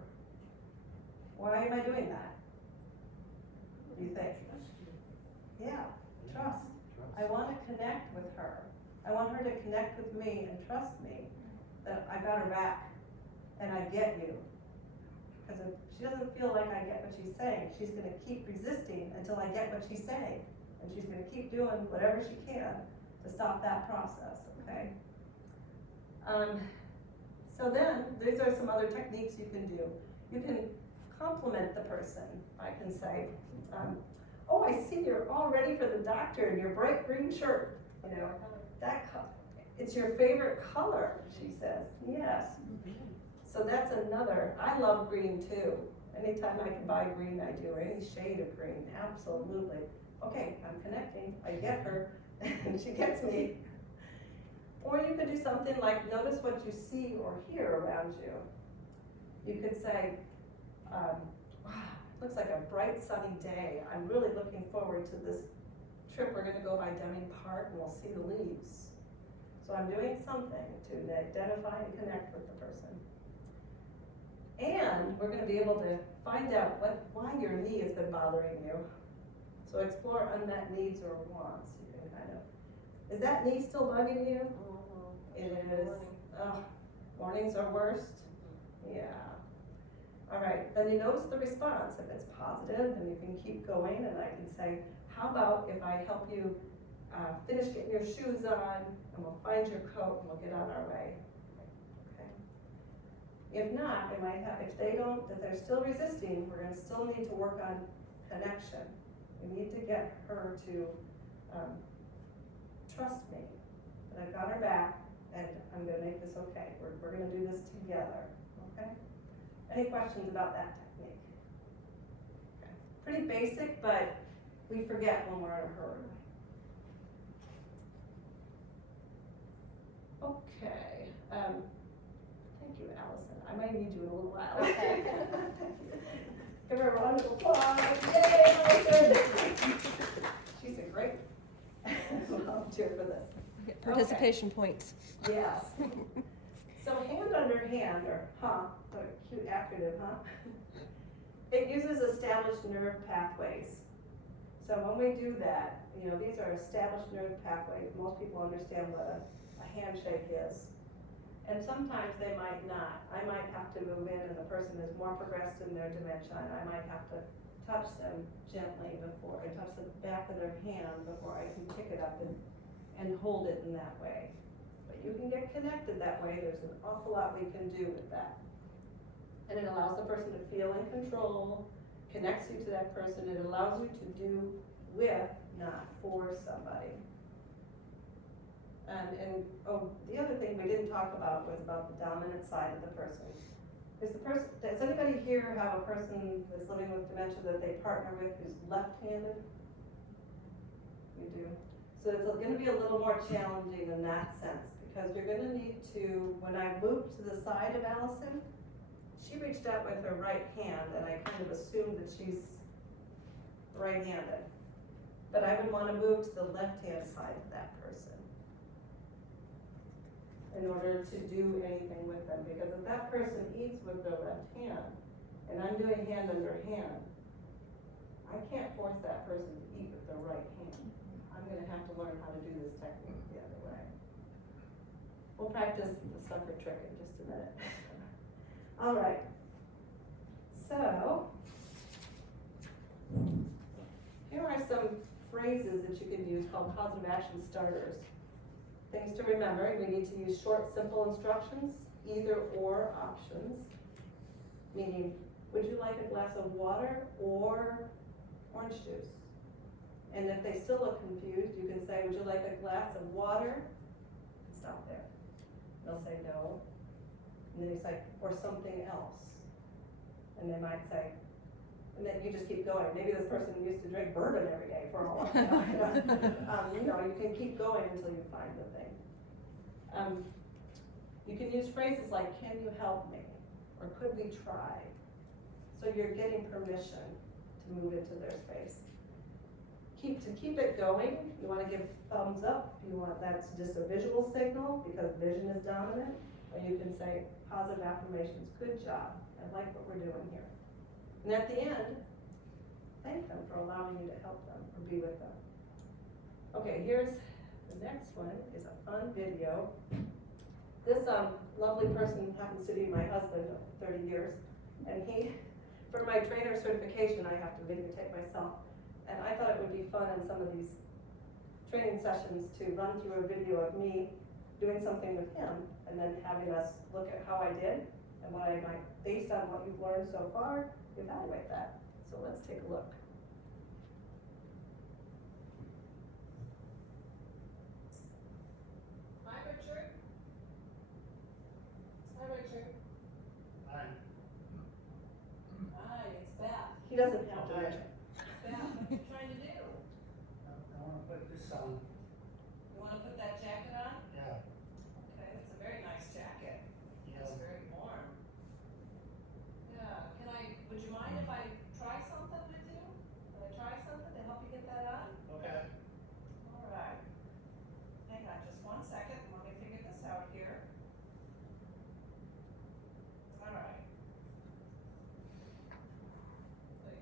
Why am I doing that? Do you think? Yeah, trust. I want to connect with her. I want her to connect with me and trust me that I got her back and I get you. Because if she doesn't feel like I get what she's saying, she's going to keep resisting until I get what she's saying. And she's going to keep doing whatever she can to stop that process, okay? So then, these are some other techniques you can do. You can compliment the person. I can say, oh, I see you're all ready for the doctor in your bright green shirt. You know, it's your favorite color, she says. Yes. So that's another, I love green too. Anytime I can buy green, I do, or any shade of green, absolutely. Okay, I'm connecting, I get her, and she gets me. Or you could do something like, notice what you see or hear around you. You could say, wow, looks like a bright sunny day. I'm really looking forward to this trip. We're gonna go by Deming Park and we'll see the leaves. So I'm doing something to identify and connect with the person. And we're gonna be able to find out why your knee has been bothering you. So explore unmet needs or wants. You can kind of, is that knee still bugging you? It is. Oh, mornings are worst? Yeah. All right, then you notice the response. If it's positive, then you can keep going, and I can say, how about if I help you finish getting your shoes on, and we'll find your coat, and we'll get on our way. Okay. If not, if they're still resisting, we're gonna still need to work on connection. We need to get her to trust me, that I've got her back, and I'm gonna make this okay. We're gonna do this together, okay? Any questions about that technique? Okay. Pretty basic, but we forget when we're in a hurry. Okay, thank you, Allison. I might need you in a little while. Okay. Give her a round of applause. Yay, Allison! She's a great volunteer for this. Participation points. Yes. So hand under hand, or what a cute acronym, huh? It uses established nerve pathways. So when we do that, you know, these are established nerve pathways. Most people understand what a handshake is. And sometimes they might not. I might have to move in and the person is more progressed in their dementia, and I might have to touch them gently before I touch the back of their hand before I can pick it up and hold it in that way. But you can get connected that way. There's an awful lot we can do with that. And it allows the person to feel in control, connects you to that person. It allows you to do with, not for somebody. The other thing we didn't talk about was about the dominant side of the person. Does anybody here have a person that's living with dementia that they partner with who's left-handed? You do? So it's going to be a little more challenging in that sense, because you're going to need to, when I moved to the side of Allison, she reached out with her right hand, and I kind of assumed that she's right-handed. But I would want to move to the left-hand side of that person in order to do anything with them, because if that person eats with their left hand, and I'm doing hand under hand, I can't force that person to eat with their right hand. I'm gonna have to learn how to do this technique the other way. We'll practice the sucker trick in just a minute. All right, so, here are some phrases that you can use called positive action starters. Things to remember: we need to use short, simple instructions, either or options, meaning, would you like a glass of water or orange juice? And if they still look confused, you can say, would you like a glass of water? Stop there. They'll say no. And then you say, or something else. And they might say, and then you just keep going. Maybe this person used to drink bourbon every day for a while. You can keep going until you find the thing. You can use phrases like, can you help me? Or could we try? So you're getting permission to move into their space. To keep it going, you want to give thumbs up. You want, that's just a visual signal because vision is dominant. Or you can say positive affirmations, good job. I like what we're doing here. And at the end, thank them for allowing you to help them or be with them. Okay, here's the next one, is a fun video. This lovely person happens to be my husband of 30 years, and for my trainer certification, I have to videotape myself. And I thought it would be fun in some of these training sessions to run through a video of me doing something with him, and then having us look at how I did, and what I might, based on what you've learned so far, evaluate that. So let's take a look. Hi, Richard. Hi, Richard. Hi. Hi, it's Beth. He doesn't have to mention. Beth, what are you trying to do? I want to put this on. You want to put that jacket on? Yeah. Okay, that's a very nice jacket. Yeah. It's very warm. Yeah, would you mind if I try something with you? Can I try something to help you get that on? Okay. All right. Hang on just 1 second. Let me figure this out here. All right. Wait.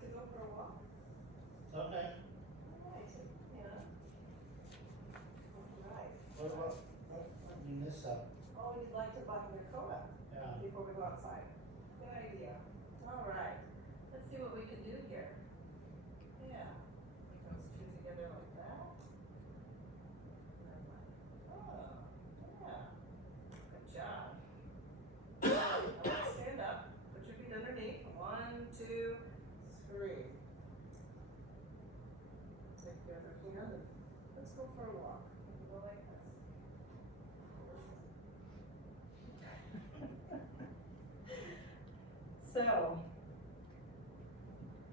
to go for a walk? Okay. All right, yeah. All right. What, you miss up? Oh, you'd like to button your coat up Yeah. before we go outside? Good idea. All right, let's see what we can do here. Yeah, put those two together like that. Oh, yeah, good job. Now stand up, put your feet underneath. 1, 2, 3. Take the other hand and let's go for a walk. You can go like this. So,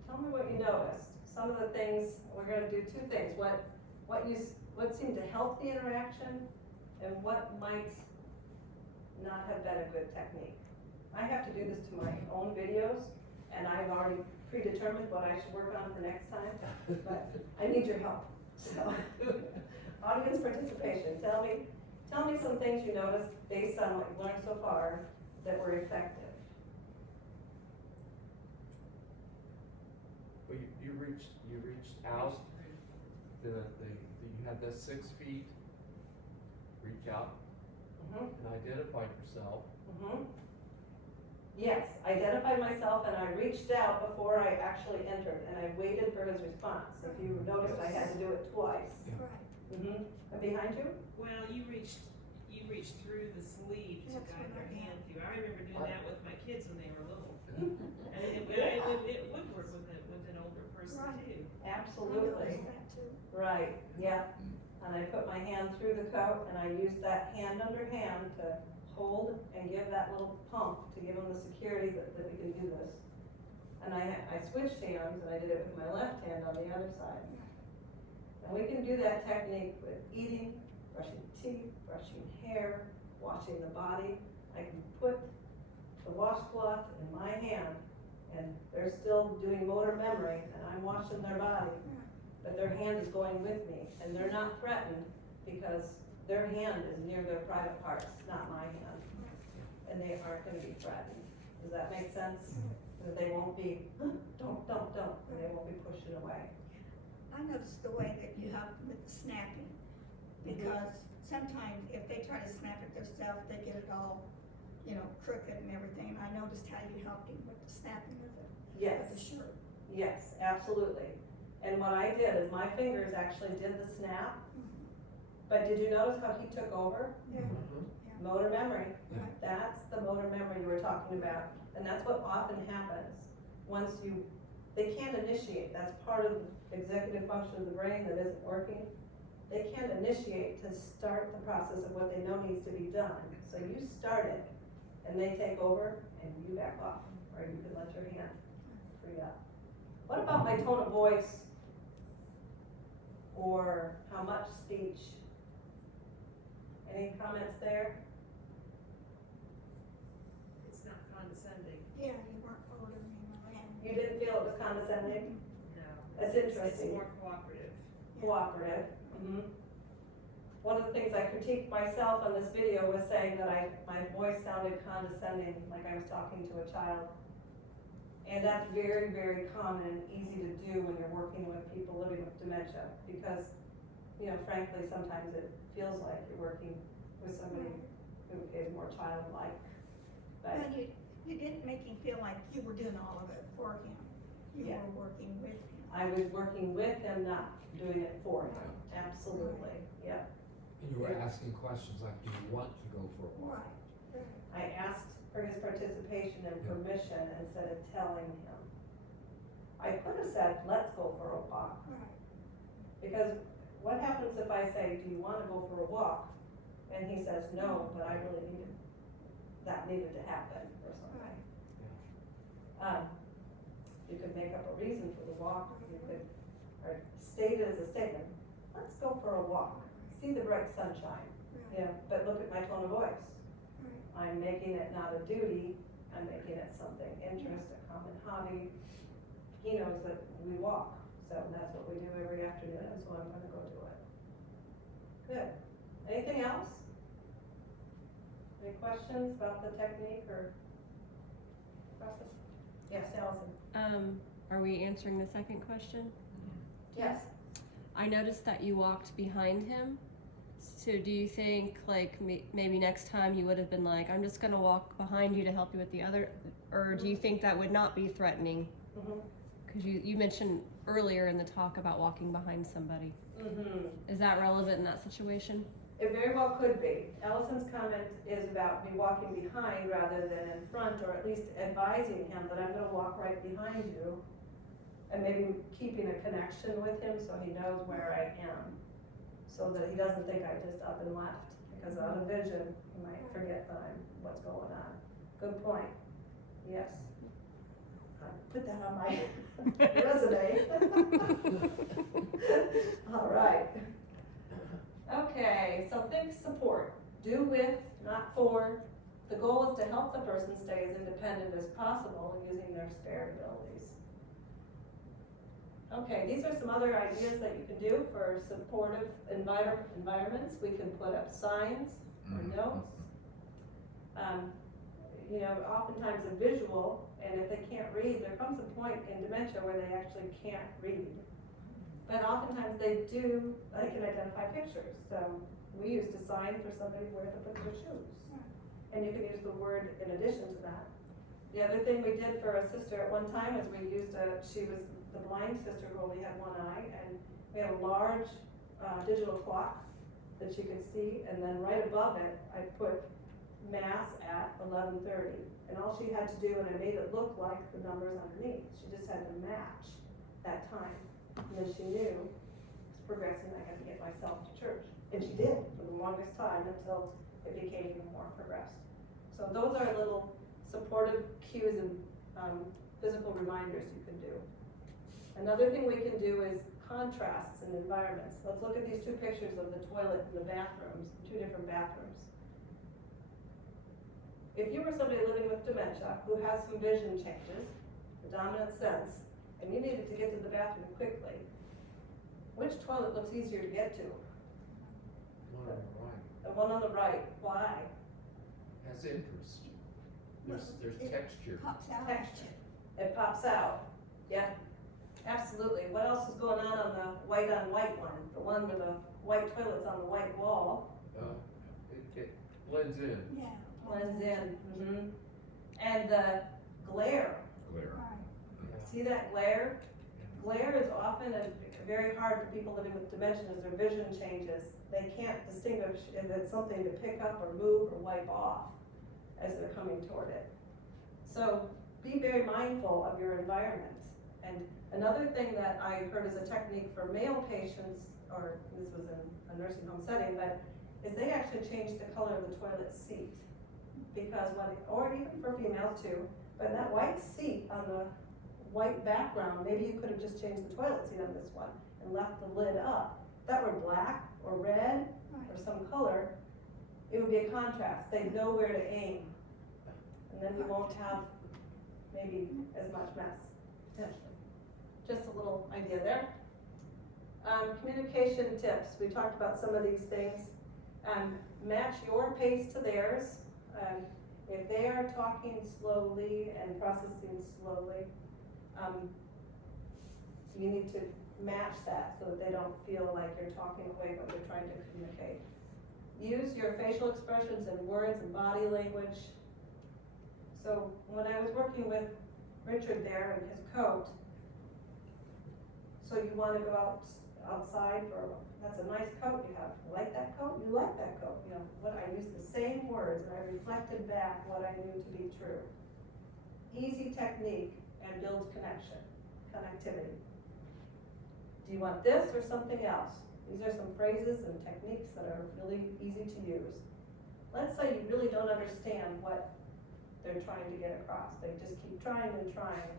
tell me what you noticed. Some of the things, we're gonna do 2 things. What seemed to help the interaction and what might not have been a good technique. I have to do this to my own videos and I've already predetermined what I should work on for next time, but I need your help. So, audience participation, tell me some things you noticed based on what you've learned so far that were effective. Well, you reached out, you had the 6 feet, reach out and identify yourself. Yes, identified myself and I reached out before I actually entered and I waited for his response. If you noticed, I had to do it twice. Right. And behind you? Well, you reached through the sleeve to That's guide what their I hand through. I remember doing that with my kids when they were little. And it would work with an older person Right. too. Absolutely. I noticed that too. Right, yeah. And I put my hand through the coat and I used that hand under hand to hold and give that little pump to give them the security that we can do this. And I switched hands and I did it with my left hand on the other side. And we can do that technique with eating, brushing teeth, brushing hair, washing the body. I can put the washcloth in my hand and they're still doing motor memory and I'm washing their body, but their hand is going with me and they're not threatened because their hand is near their private parts, not my hand. And they aren't gonna be threatened. Does that make sense? That they won't be, don't, and they won't be pushing away. I noticed the way that you help with the snapping, because sometimes if they try to snap it themselves, they get it all, crooked and everything. I noticed how you helped him with the snapping of the Yes, shirt. yes, absolutely. And what I did is my fingers actually did the snap, but did you notice how he took over? Yeah. Motor memory. Right. That's the motor memory you were talking about. And that's what often happens. They can't initiate, that's part of the executive function of the brain that isn't working. They can't initiate to start the process of what they know needs to be done. So you start it, and they take over, and you back off, or you can let your hand free up. What about my tone of voice? Or how much speech? Any comments there? It's not condescending. Yeah, you weren't ordering me around. You didn't feel it was condescending? No. That's It's interesting. more cooperative. Cooperative. One of the things I critiqued myself on this video was saying that my voice sounded condescending, like I was talking to a child. And that's very, very common and easy to do when you're working with people living with dementia, because, frankly, sometimes it feels like you're working with somebody who is more childlike. But Well, you didn't make him feel like you were doing all of it for him. You Yeah. were working with him. I was working with him, not doing it for him. Absolutely, yep. And you were asking questions like, do you want to go for a walk? Right. I asked for his participation and permission instead of telling him. I could have said, let's go for a walk. Right. Because what happens if I say, do you want to go for a walk? And he says, no, but I really needed to happen or something. You could make up a reason for the walk, you could, or state it as a statement, let's go for a walk, see the bright sunshine, but look at my tone of voice. I'm making it not a duty, I'm making it something, interest, a common hobby. He knows that we walk, so that's what we do every afternoon, and so I'm gonna go do it. Good. Anything else? Any questions about the technique or process? Yes, Allison. Are we answering the second question? Yes. I noticed that you walked behind him. So do you think like maybe next time you would have been like, I'm just gonna walk behind you to help you with the other, or do you think that would not be threatening? Because you mentioned earlier in the talk about walking behind somebody. Is that relevant in that situation? It very well could be. Allison's comment is about me walking behind rather than in front, or at least advising him that I'm gonna walk right behind you, and maybe keeping a connection with him so he knows where I am, so that he doesn't think I just up and left, because out of vision, he might forget that what's going on. Good point. Yes. Put that on my resume. All right. Okay, so think support. Do with, not for. The goal is to help the person stay as independent as possible using their spare abilities. Okay, these are some other ideas that you can do for supportive environments. We can put up signs or notes. You know, oftentimes a visual, and if they can't read, there comes a point in dementia where they actually can't read. But oftentimes they can identify pictures. So we used a sign for somebody where to put their shoes. And you can use the word in addition to that. The other thing we did for a sister at one time is we used she was the blind sister who only had one eye, and we had a large digital clock that she could see, and then right above it, I put Mass at 11:30. And all she had to do, and I made it look like the numbers underneath, she just had to match that time. And then she knew it's progressing, I had to get myself to church. And she did for the longest time until it became even more progressed. So those are little supportive cues and physical reminders you can do. Another thing we can do is contrasts in environments. Let's look at these two pictures of the toilet and the bathrooms, two different bathrooms. If you were somebody living with dementia who has some vision changes, the dominant sense, and you needed to get to the bathroom quickly, which toilet looks easier to get to? One on the right. The one on the right. Why? Has interest. There's texture. Pops out. Texture. It pops out. Yeah, absolutely. What else is going on the white on white one? The one with the white toilets on the white wall. It blends in. Yeah. Blends in. And the glare. Glare. See that glare? Glare is often very hard for people living with dementia as their vision changes. They can't distinguish if it's something to pick up or move or wipe off as they're coming toward it. So be very mindful of your environment. And another thing that I heard as a technique for male patients, or this was in a nursing home setting, but is they actually changed the color of the toilet seat. Because or even for females too, but that white seat on the white background, maybe you could have just changed the toilet seat on this one and left the lid up. If that were black or red or some color, it would be a contrast. They'd know where to aim. And then we won't have maybe as much mess, potentially. Just a little idea there. Communication tips. We talked about some of these things. Match your pace to theirs. If they are talking slowly and processing slowly, you need to match that so that they don't feel like you're talking away what you're trying to communicate. Use your facial expressions and words and body language. So when I was working with Richard there in his coat, so you want to go outside for, that's a nice coat you have. Like that coat? You like that coat. You know, I used the same words and I reflected back what I knew to be true. Easy technique and builds connectivity. Do you want this or something else? These are some phrases and techniques that are really easy to use. Let's say you really don't understand what they're trying to get across. They just keep trying and trying.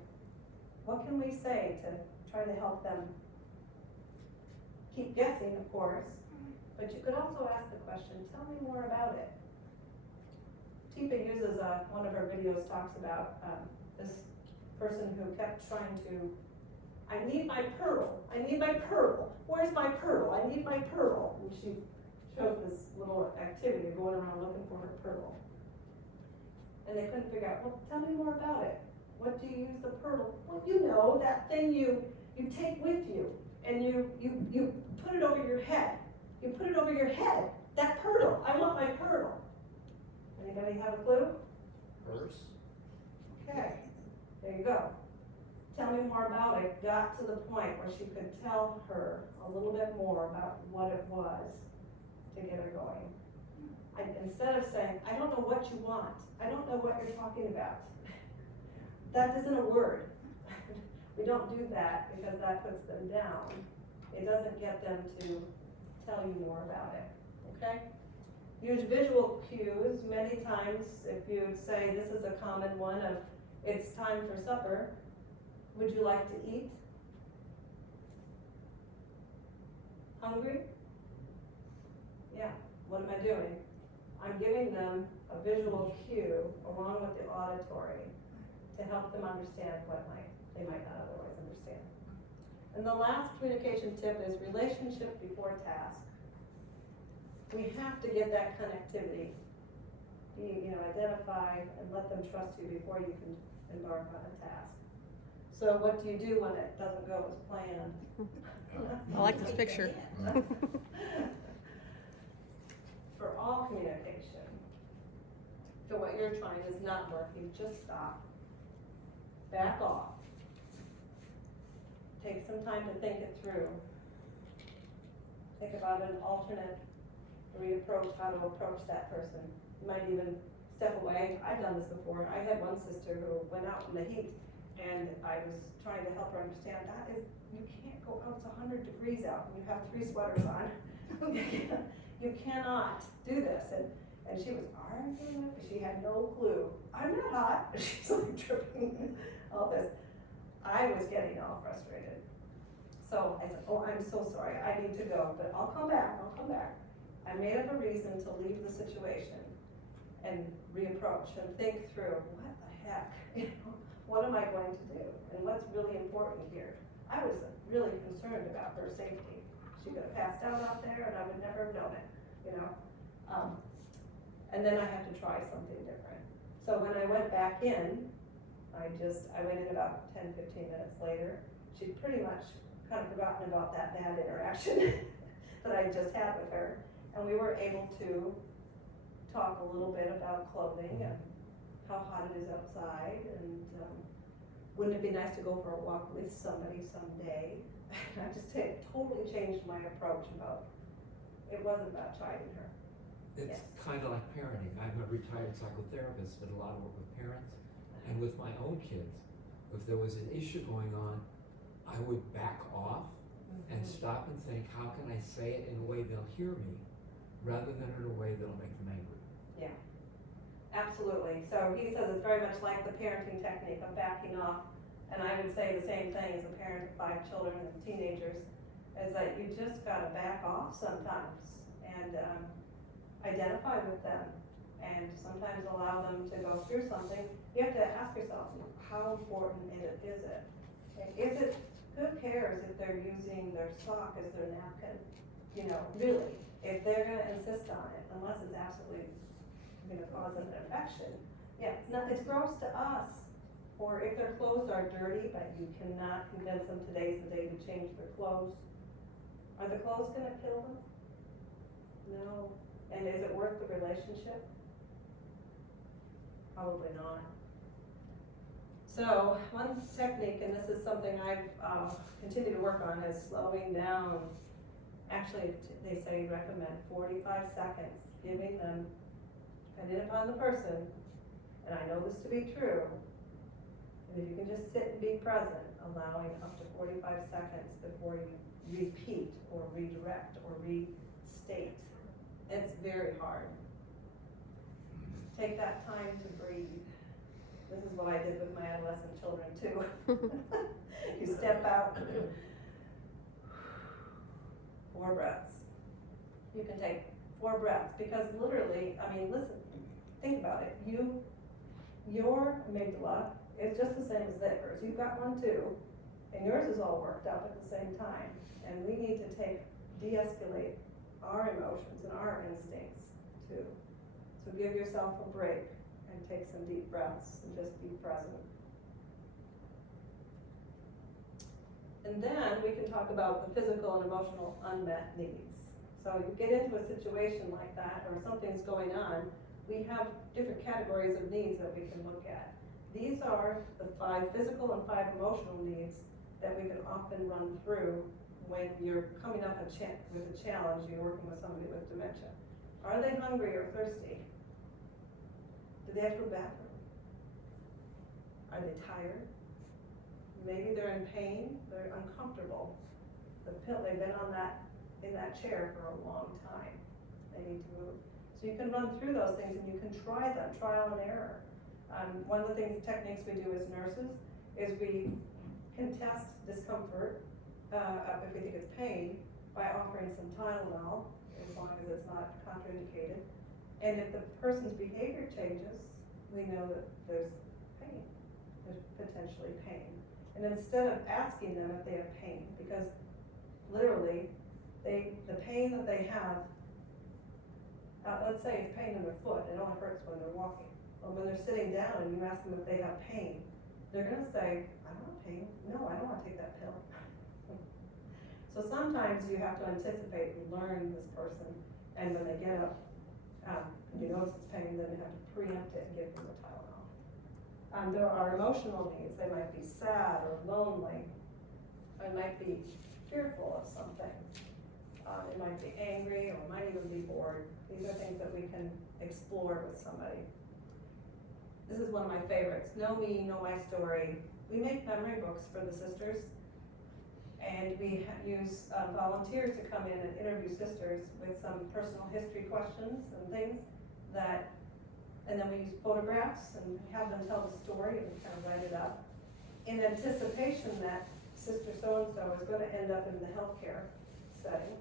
What can we say to try to help them? Keep guessing, of course, but you could also ask the question, tell me more about it. Tipa uses one of her videos talks about this person who kept trying to, I need my pearl, I need my pearl, where's my pearl, I need my pearl. And she shows this little activity going around looking for her pearl. And they couldn't figure out, well, tell me more about it. What do you use the pearl? Well, you know, that thing you take with you, and you put it over your head. You put it over your head. That pearl. I want my pearl. Anybody have a clue? Purse? Okay, there you go. Tell me more about it. Got to the point where she could tell her a little bit more about what it was to get her going. Instead of saying, I don't know what you want. I don't know what you're talking about. That isn't a word. We don't do that because that puts them down. It doesn't get them to tell you more about it, okay? Use visual cues. Many times, if you say, this is a common one of, it's time for supper, would you like to eat? Hungry? Yeah, what am I doing? I'm giving them a visual cue along with the auditory to help them understand what they might not otherwise understand. And the last communication tip is relationship before task. We have to get that connectivity. Identify and let them trust you before you can embark on a task. So what do you do when it doesn't go as planned? I like this picture. For all communication, so what you're trying is not working, just stop. Back off. Take some time to think it through. Think about an alternate reapproach, how to approach that person. You might even step away. I've done this before. I had one sister who went out in the heat, and I was trying to help her understand you can't go out, it's 100 degrees out, and you have 3 sweaters on. You cannot do this. And she was arguing, she had no clue. I'm not hot. She's like tripping, all this. I was getting all frustrated. So I said, oh, I'm so sorry, I need to go, but I'll come back. I made up a reason to leave the situation and reapproach and think through, what the heck? What am I going to do? And what's really important here? I was really concerned about her safety. She could have passed out there and I would never have known it, and then I had to try something different. So when I went back in, I went in about 10, 15 minutes later. She'd pretty much kind of forgotten about that bad interaction that I just had with her. And we were able to talk a little bit about clothing and how hot it is outside, and wouldn't it be nice to go for a walk with somebody someday? I just totally changed my approach it wasn't about chiding her. It's Yes. kind of like parenting. I'm a retired psychotherapist, did a lot of work with parents. And with my own kids, if there was an issue going on, I would back off and stop and think, how can I say it in a way they'll hear me, rather than in a way that'll make them angry. Yeah, absolutely. So he says it's very much like the parenting technique of backing off. And I would say the same thing as a parent of 5 children and teenagers, is that you just gotta back off sometimes and identify with them and sometimes allow them to go through something. You have to ask yourself, how important is it? Who cares if they're using their sock as their napkin? Really, if they're gonna insist on it, unless it's absolutely gonna cause an infection. Yeah, it's gross to us. Or if their clothes are dirty, but you cannot convince them today's the day to change their clothes. Are the clothes gonna kill them? No. And is it worth the relationship? Probably not. So one technique, and this is something I've continued to work on, is slowing down. Actually, they say recommend 45 seconds, giving them, depending upon the person, and I know this to be true, and if you can just sit and be present, allowing up to 45 seconds before you repeat or redirect or restate. It's very hard. Take that time to breathe. This is what I did with my adolescent children too. You step out, 4 breaths. You can take 4 breaths, because literally, listen, think about it. Your amygdala is just the same as theirs. You've got one too, and yours is all worked up at the same time. And we need to de-escalate our emotions and our instincts too. So give yourself a break and take some deep breaths and just be present. And then we can talk about the physical and emotional unmet needs. So you get into a situation like that, or something's going on, we have different categories of needs that we can look at. These are the 5 physical and 5 emotional needs that we can often run through when you're coming up with a challenge, you're working with somebody with dementia. Are they hungry or thirsty? Do they have to go to the bathroom? Are they tired? Maybe they're in pain, they're uncomfortable. They've been in that chair for a long time. They need to move. So you can run through those things and you can try them, trial and error. One of the techniques we do as nurses is we can test discomfort, if we think it's pain, by offering some Tylenol, as long as it's not contraindicated. And if the person's behavior changes, we know that there's pain. There's potentially pain. And instead of asking them if they have pain, because literally, the pain that they have, let's say it's pain in their foot, it only hurts when they're walking. But when they're sitting down and you ask them if they have pain, they're gonna say, I don't have pain. No, I don't wanna take that pill. So sometimes you have to anticipate and learn this person, and when they get up, and you notice it's pain, then you have to preempt it and give them the Tylenol. There are emotional needs. They might be sad or lonely. They might be fearful of something. It might be angry, or it might even be bored. These are things that we can explore with somebody. This is one of my favorites. Know me, know my story. We make memory books for the sisters, and we use volunteers to come in and interview sisters with some personal history questions and things and then we use photographs and have them tell the story and kind of write it up in anticipation that Sister so-and-so is going to end up in the healthcare setting.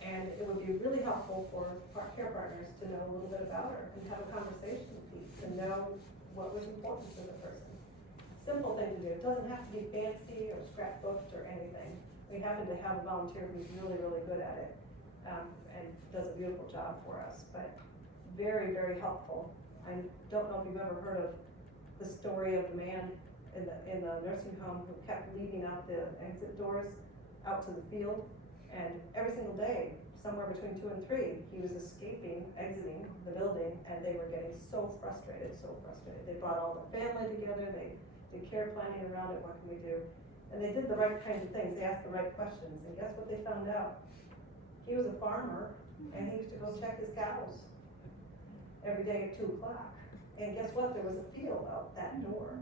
And it would be really helpful for our care partners to know a little bit about her and have a conversation with you, to know what was important to the person. Simple thing to do. It doesn't have to be fancy or scrapbooked or anything. We happen to have a volunteer who's really, really good at it and does a beautiful job for us, but very, very helpful. I don't know if you've ever heard of the story of the man in the nursing home who kept leaving out the exit doors out to the field, and every single day, somewhere between 2 and 3, he was exiting the building, and they were getting so frustrated. They brought all the family together, they did care planning around it, what can we do? And they did the right kinds of things, they asked the right questions, and guess what they found out? He was a farmer, and he used to go check his cows every day at 2 o'clock. And guess what? There was a field out that door.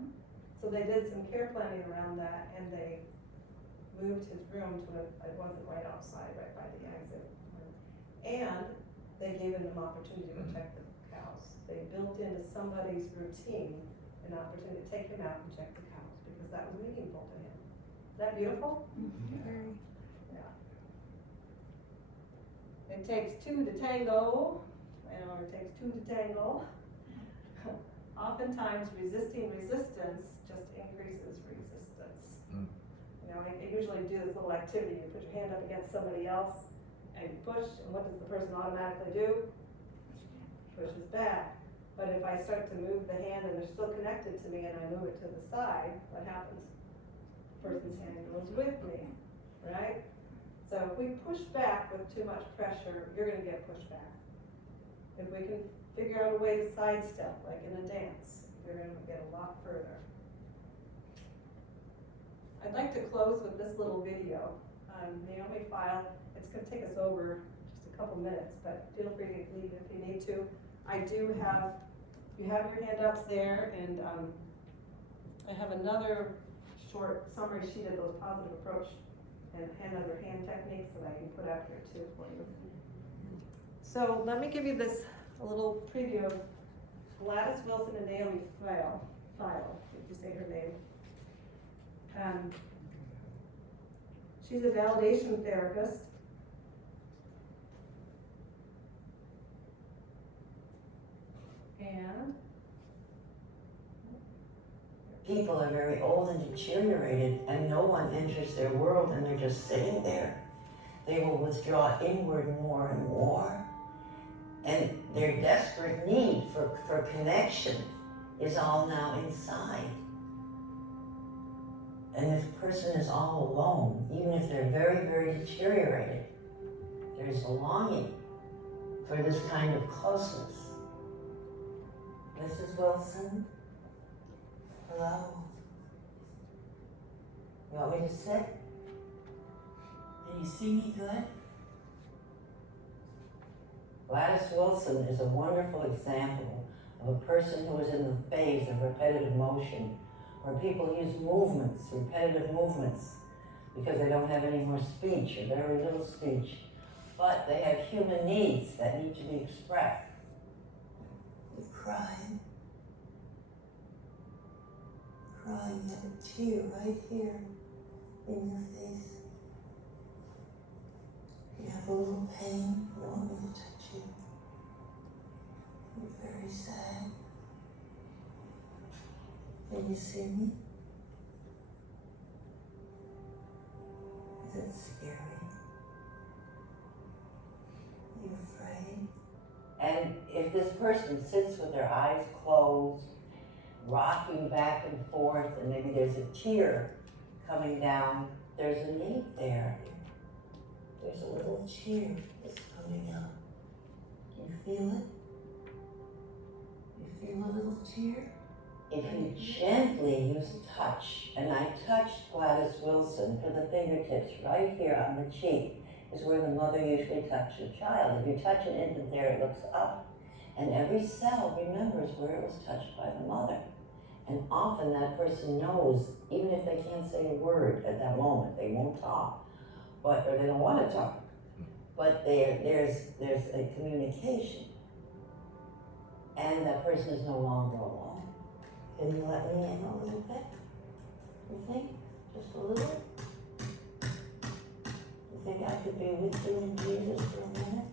So they did some care planning around that, and they moved his room to it wasn't right outside, right by the exit. And they gave him an opportunity to check the cows. They built into somebody's routine an opportunity to take him out and check the cows because that was meaningful to him. Is that beautiful? Very. Yeah. It takes 2 to tango. It takes 2 to tangle. Oftentimes resisting resistance just increases resistance. I usually do this little activity. You put your hand up against somebody else and you push, and what does the person automatically do? Pushes back. But if I start to move the hand and they're still connected to me and I move it to the side, what happens? The person's hand goes with me, right? So if we push back with too much pressure, you're gonna get pushed back. If we can figure out a way to sidestep, like in a dance, you're gonna get a lot further. I'd like to close with this little video. Naomi File, it's gonna take us over just a couple minutes, but feel free to leave if you need to. I do have, you have your hand ups there, and I have another short summary sheet of those positive approach and other hand techniques that I can put out here too for you. So let me give you a little preview of Gladys Wilson and Naomi File, if you say her name. She's a validation therapist. And people are very old and deteriorated, and no one enters their world, and they're just sitting there. They will withdraw inward more and more, and their desperate need for connection is all now inside. And this person is all alone, even if they're very, very deteriorated. There's a longing for this kind of closeness. Mrs. Wilson? Hello? You want me to sit? Can you see me good? Gladys Wilson is a wonderful example of a person who is in the phase of repetitive motion, where people use movements, repetitive movements, because they don't have any more speech or very little speech, but they have human needs that need to be expressed. You're crying. Crying, you have a tear right here in your face. You have a little pain, you don't want me to touch you. You're very sad. Can you see me? Is it scary? Are you afraid? And if this person sits with their eyes closed, rocking back and forth, and maybe there's a tear coming down, there's a need there. There's a little tear that's coming out. Do you feel it? You feel a little tear? If you gently use touch, and I touched Gladys Wilson to the fingertips right here on the cheek, is where the mother usually touches a child. If you touch an infant there, it looks up, and every cell remembers where it was touched by the mother. And often that person knows, even if they can't say a word at that moment, they won't talk, or they don't want to talk, but there's a communication, and that person is no longer alone. Can you let me in a little bit? You think? Just a little? You think I could be with you in Jesus for a minute?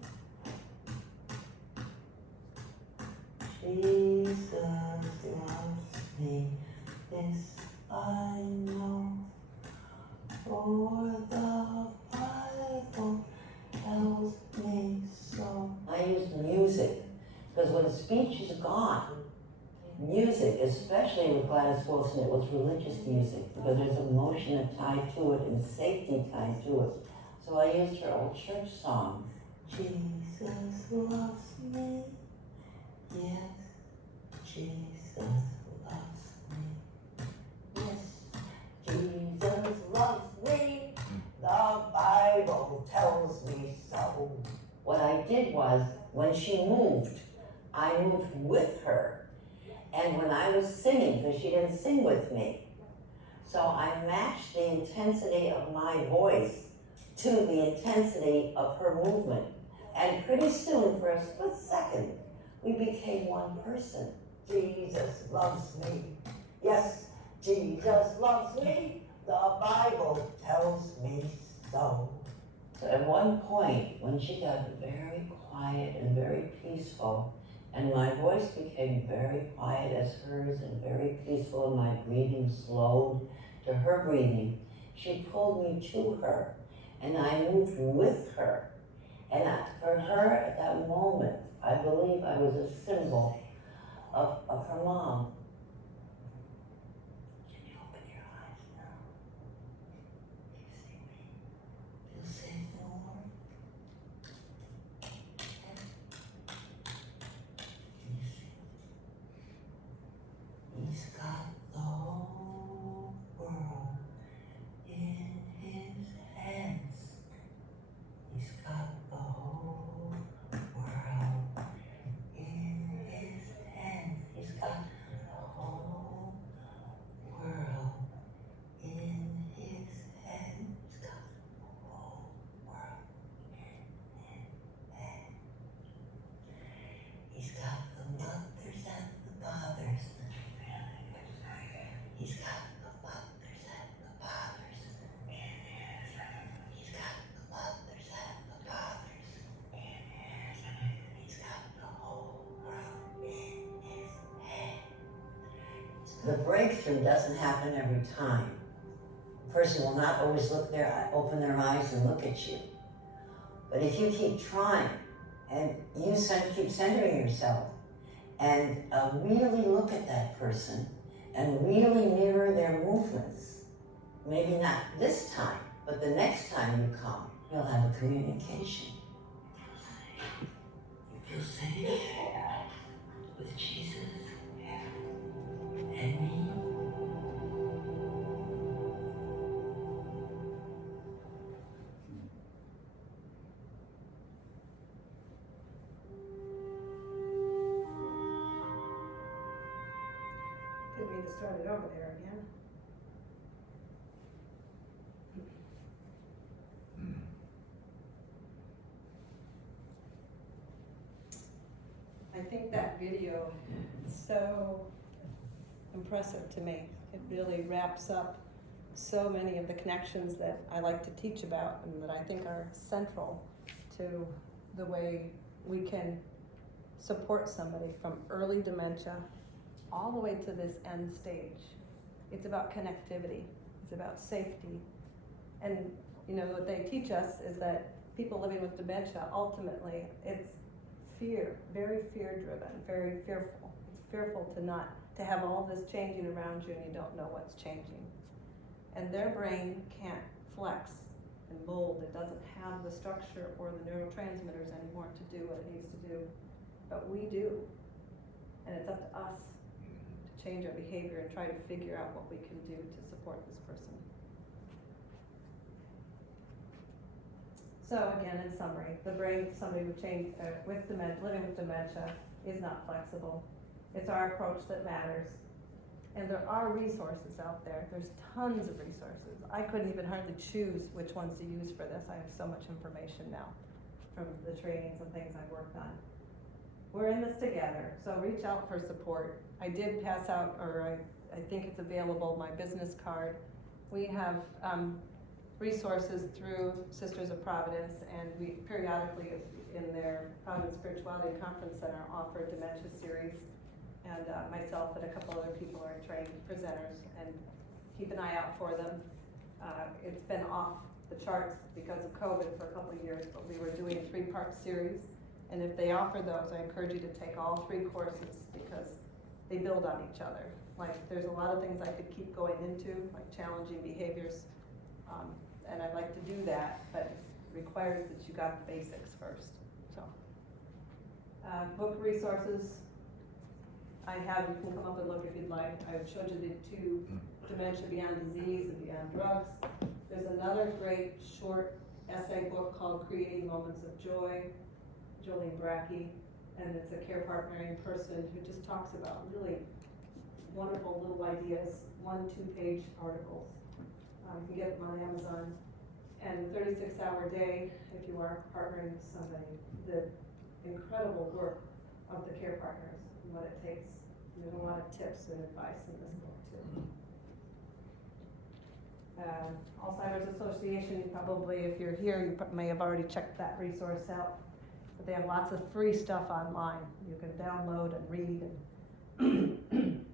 Jesus loves me, this I know, for the Bible tells me so. I use music, because when speech is gone, music, especially with Gladys Wilson, it was religious music, because there's emotion tied to it and safety tied to it. So I used her old church song. Jesus loves me, yes, Jesus loves me, yes, Jesus loves me, the Bible tells me so. What I did was, when she moved, I moved with her. And when I was singing, because she didn't sing with me, so I matched the intensity of my voice to the intensity of her movement. And pretty soon, for a split second, we became one person. Jesus loves me. Yes, Jesus loves me. The Bible tells me so. So at one point, when she got very quiet and very peaceful, and my voice became very quiet as hers and very peaceful, and my breathing slowed to her breathing, she pulled me to her, and I moved with her. And for her, at that moment, I believe I was a symbol of her mom. Can you open your eyes now? Do you see me? Feel safe and warm? He's got the whole world in his hands. He's got the whole world in his hands. He's got the whole world in his hands. He's got the whole world in his hands. He's got the mothers and the fathers. He's got the mothers and the fathers in his hands. He's got the mothers and the fathers in his hands. He's got the whole world in his hands. The breakthrough doesn't happen every time. A person will not always open their eyes and look at you. But if you keep trying, and you keep centering yourself, and really look at that person, and really mirror their movements, Maybe not this time, but the next time you come, you'll have a communication. You feel safe with Jesus and me. Didn't mean to start it over there again. I think that video is so impressive to me. It really wraps up so many of the connections that I like to teach about and that I think are central to the way we can support somebody from early dementia all the way to this end stage. It's about connectivity. It's about safety. And you know, what they teach us is that people living with dementia, ultimately, it's fear, very fear-driven, very fearful. It's fearful to have all this changing around you and you don't know what's changing. And their brain can't flex and mold. It doesn't have the structure or the neurotransmitters anymore to do what it needs to do. But we do. And it's up to us to change our behavior and try to figure out what we can do to support this person. So again, in summary, the brain of somebody with living with dementia is not flexible. It's our approach that matters. And there are resources out there. There's tons of resources. I couldn't even hardly choose which ones to use for this. I have so much information now from the trainings and things I've worked on. We're in this together, so reach out for support. I did pass out, or I think it's available, my business card. We have resources through Sisters of Providence, and we periodically in their Providence Spirituality Conference Center offer a dementia series. And myself and a couple other people are trained presenters, and keep an eye out for them. It's been off the charts because of COVID for a couple of years, but we were doing a 3-part series. And if they offer those, I encourage you to take all 3 courses because they build on each other. Like, there's a lot of things I could keep going into, like challenging behaviors, and I'd like to do that, but it requires that you got the basics first. So, book resources. I have, you can come up and look if you'd like. I showed you the 2, Dementia Beyond Disease and Beyond Drugs. There's another great short essay book called Creating Moments of Joy, Jolene Brackey, and it's a care partnering person who just talks about really wonderful little ideas, 1 2-page articles. You can get them on Amazon. And the 36-hour day, if you are partnering with somebody, the incredible work of the care partners and what it takes. There's a lot of tips and advice in this book too. Alzheimer's Association, you probably, if you're here, you may have already checked that resource out. But they have lots of free stuff online you can download and read. And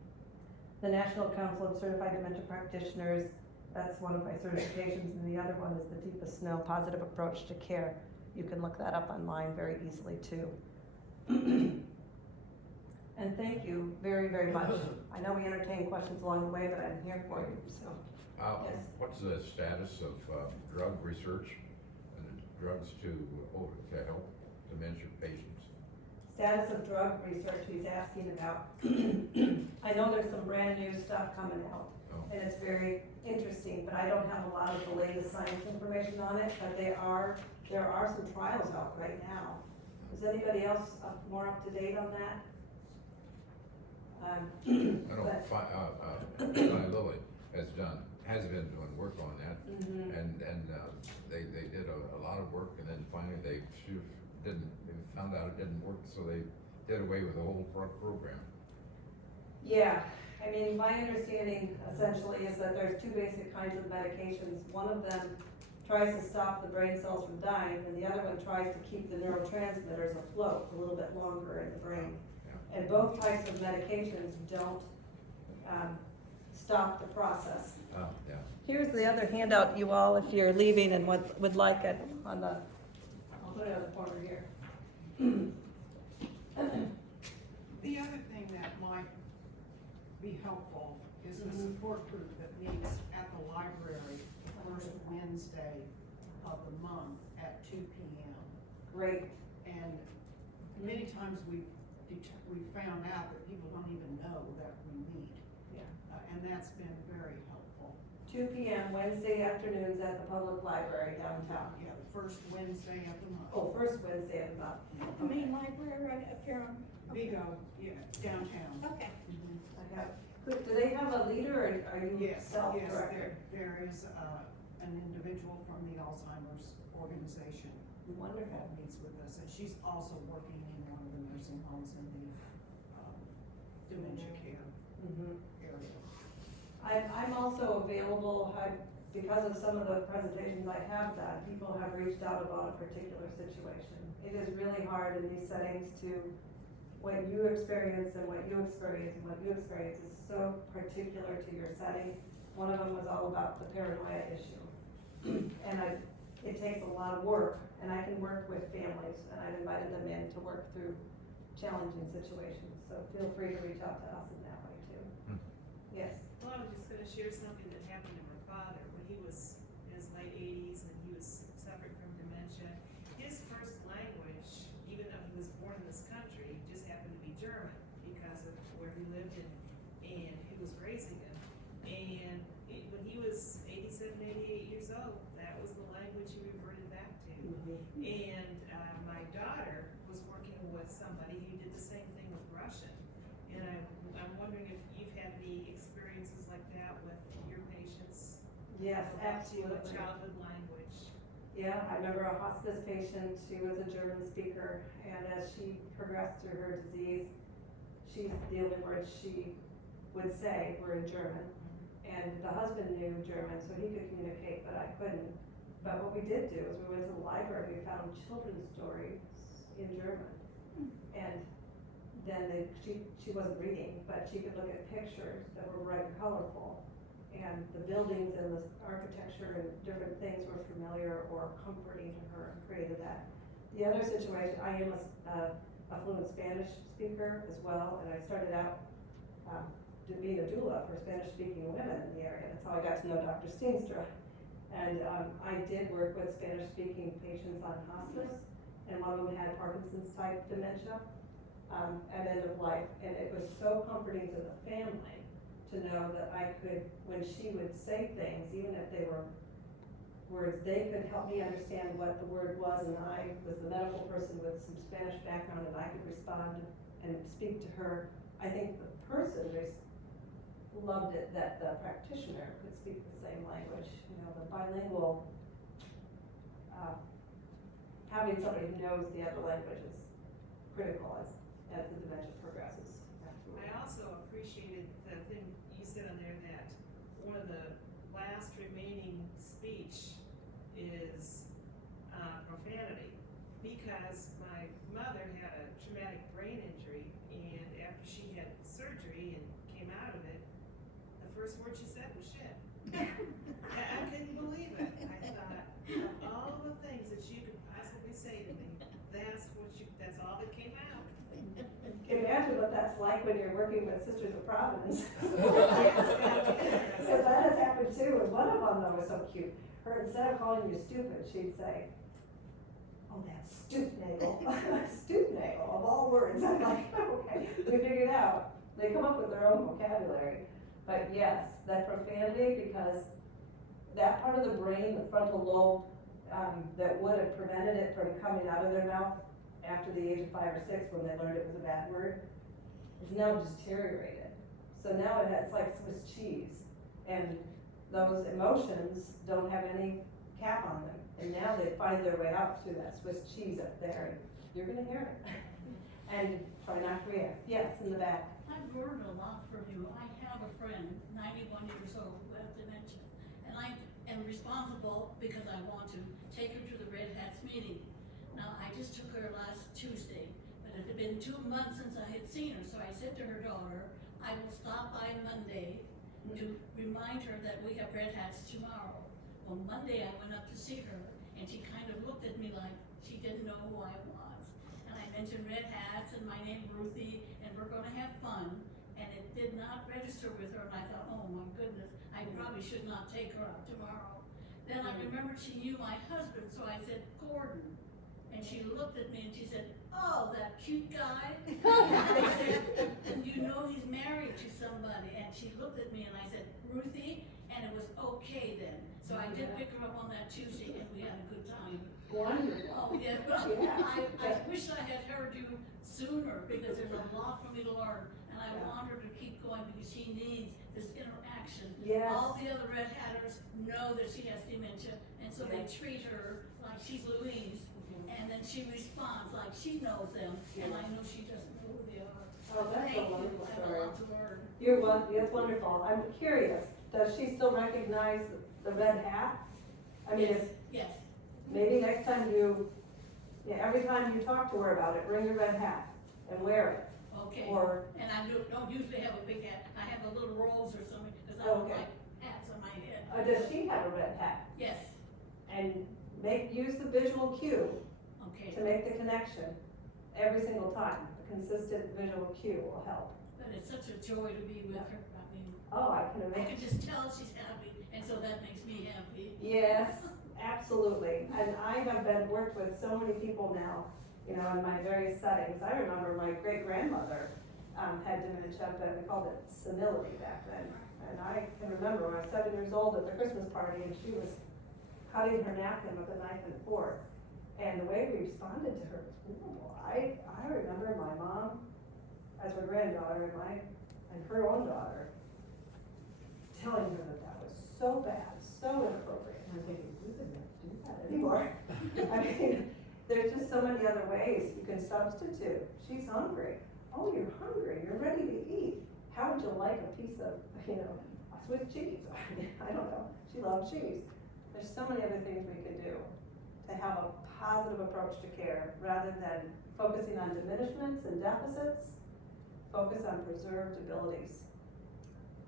the National Council of Certified Dementia Practitioners, that's one of my certifications, and the other one is the Deepest Snow Positive Approach to Care. You can look that up online very easily too. And thank you very, very much. I know we entertain questions along the way, but I'm here for you, so. Yes. What's the status of drug research and drugs to help dementia patients? Status of drug research he's asking about. I know there's some brand new stuff coming out, and it's very interesting, but I don't have a lot of the latest science information on it, but there are some trials out right now. Is anybody else more up to date on that? I know Eli Lilly has been doing work on that, and they did a lot of work, and then finally they found out it didn't work, so they did away with the whole program. Yeah, I mean, my understanding essentially is that there's 2 basic kinds of medications. One of them tries to stop the brain cells from dying, and the other one tries to keep the neurotransmitters afloat a little bit longer in the brain. And both types of medications don't stop the process. Oh, yeah. Here's the other handout, you all, if you're leaving and would like it on the, I'll put it on the corner here. The other thing that might be helpful is the support group that meets at the library Wednesday of the month at 2 p.m. Great. And many times we found out that people don't even know that we meet. Yeah. And that's been very helpful. 2 p.m. Wednesday afternoons at the public library downtown. Yeah, the first Wednesday of the month. Oh, first Wednesday of the month. The main library right up here on. Vigo, yeah, downtown. Okay. Okay. Do they have a leader or are you Yes, self-directed? there is an individual from the Alzheimer's organization. Wonderful. That meets with us, and she's also working in one of the nursing homes in the dementia care area. I'm also available, because of some of the presentations I have done, people have reached out about a particular situation. It is really hard in these settings to, what you experience and what you experience and what you experience is so particular to your setting. One of them was all about the paranoia issue. And it takes a lot of work, and I can work with families, and I've invited them in to work through challenging situations. So feel free to reach out to us in that way too. Yes. Well, I was just gonna share something that happened to my father when he was in his late 80s and he was suffering from dementia. His first language, even though he was born in this country, just happened to be German because of where he lived and who was raising him. And when he was 87, 88 years old, that was the language he reverted back to. And my daughter was working with somebody who did the same thing with Russian. And I'm wondering if you've had any experiences like that with your patients? Yes, To absolutely. a childhood language. Yeah, I remember a hospice patient, she was a German speaker, and as she progressed through her disease, the only words she would say were in German. And the husband knew German, so he could communicate, but I couldn't. But what we did do is we went to the library, we found children's stories in German. And then she wasn't reading, but she could look at pictures that were bright and colorful. And the buildings and the architecture and different things were familiar or comforting to her and created that. The other situation, I am a fluent Spanish speaker as well, and I started out being a doula for Spanish-speaking women in the area. That's how I got to know Dr. Steenstra. And I did work with Spanish-speaking patients on hospice, and one of them had Parkinson's-type dementia at end of life, and it was so comforting to the family to know that I could, when she would say things, even if they were words, they could help me understand what the word was, and I was the medical person with some Spanish background, and I could respond and speak to her. I think the person loved it that the practitioner could speak the same language. You know, the bilingual, having somebody who knows the other language is critical as the dementia progresses. Absolutely. I also appreciated the thing you said on there that one of the last remaining speech is profanity, because my mother had a traumatic brain injury, and after she had surgery and came out of it, the first word she said was shit. I couldn't believe it. I thought, of all the things that you could possibly say to me, that's all that came out. Imagine what that's like when you're working with Sisters of Providence. Because that has happened too, and one of them though was so cute. Her, instead of calling you stupid, she'd say, "Oh, that stoop-nagel." Stoop-nagel, of all words. I'm like, okay, we figured out. They come up with their own vocabulary. But yes, that profanity, because that part of the brain, the frontal lobe, that would have prevented it from coming out of their mouth after the age of 5 or 6 when they learned it was a bad word, is now deteriorated. So now it's like Swiss cheese. And those emotions don't have any cap on them. And now they find their way out through that Swiss cheese up there. And you're gonna hear it. And try not to react. Yes, in the back. I've learned a lot from you. I have a friend, 91 years old, who has dementia. And I am responsible because I want to take her to the Red Hats meeting. Now, I just took her last Tuesday, but it had been 2 months since I had seen her, so I said to her daughter, I will stop by Monday to remind her that we have Red Hats tomorrow. Well, Monday I went up to see her, and she kind of looked at me like she didn't know who I was. And I mentioned Red Hats and my name Ruthie, and we're gonna have fun. And it did not register with her, and I thought, oh my goodness, I probably should not take her out tomorrow. Then I I remembered she knew my husband, so I said, Gordon. And she looked at me and she said, oh, that cute guy. I said, and you know he's married to somebody. And she looked at me and I said, Ruthie, and it was okay then. So I did pick her up on that Tuesday and we had a good time. Wonderful. Oh, yeah, but Yeah. I wish I had her do sooner because there's a lot for me to learn. And I want her to keep going because she needs this interaction. Yes. All the other Red Hatters know that she has dementia, and so they treat her like she's Louise. And then she responds like she knows them, and I know she doesn't know who they are. Oh, that's a Thank you. wonderful I have story. a lot to learn. That's wonderful. I'm curious, does she still recognize the red hat? I mean, if, Yes, maybe next time every time you talk to her about it, bring your red hat and wear it. okay. Or, And I don't usually have a big hat. I have a little rolls or something, because I don't Okay. like hats on my head. does she have a red hat? Yes, And use the visual cue okay. to make the connection every single time. A consistent visual cue will help. But it's such a joy to be with her. I mean, Oh, I can I imagine. can just tell she's happy, and so that makes me happy. Yes, absolutely. And I have worked with so many people now, in my various settings. I remember my great-grandmother had dementia, but we called it senility back then. And I can remember when I was 7 years old at the Christmas party, and she was cutting her napkin with a knife and fork. And the way we responded to her was horrible. I remember my mom, as her granddaughter, and her own daughter, telling her that was so bad, so inappropriate. And I'm thinking, we would never do that anymore. I mean, there's just so many other ways you can substitute. She's hungry. Oh, you're hungry. You're ready to eat. How would you like a piece of, Swiss cheese? I don't know. She loved cheese. There's so many other things we could do to have a positive approach to care rather than focusing on diminishments and deficits. Focus on preserved abilities.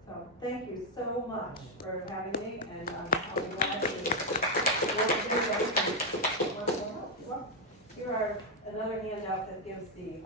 So thank you so much for having me, and I'll be glad to work with you guys and work them out. Here are another handout that gives the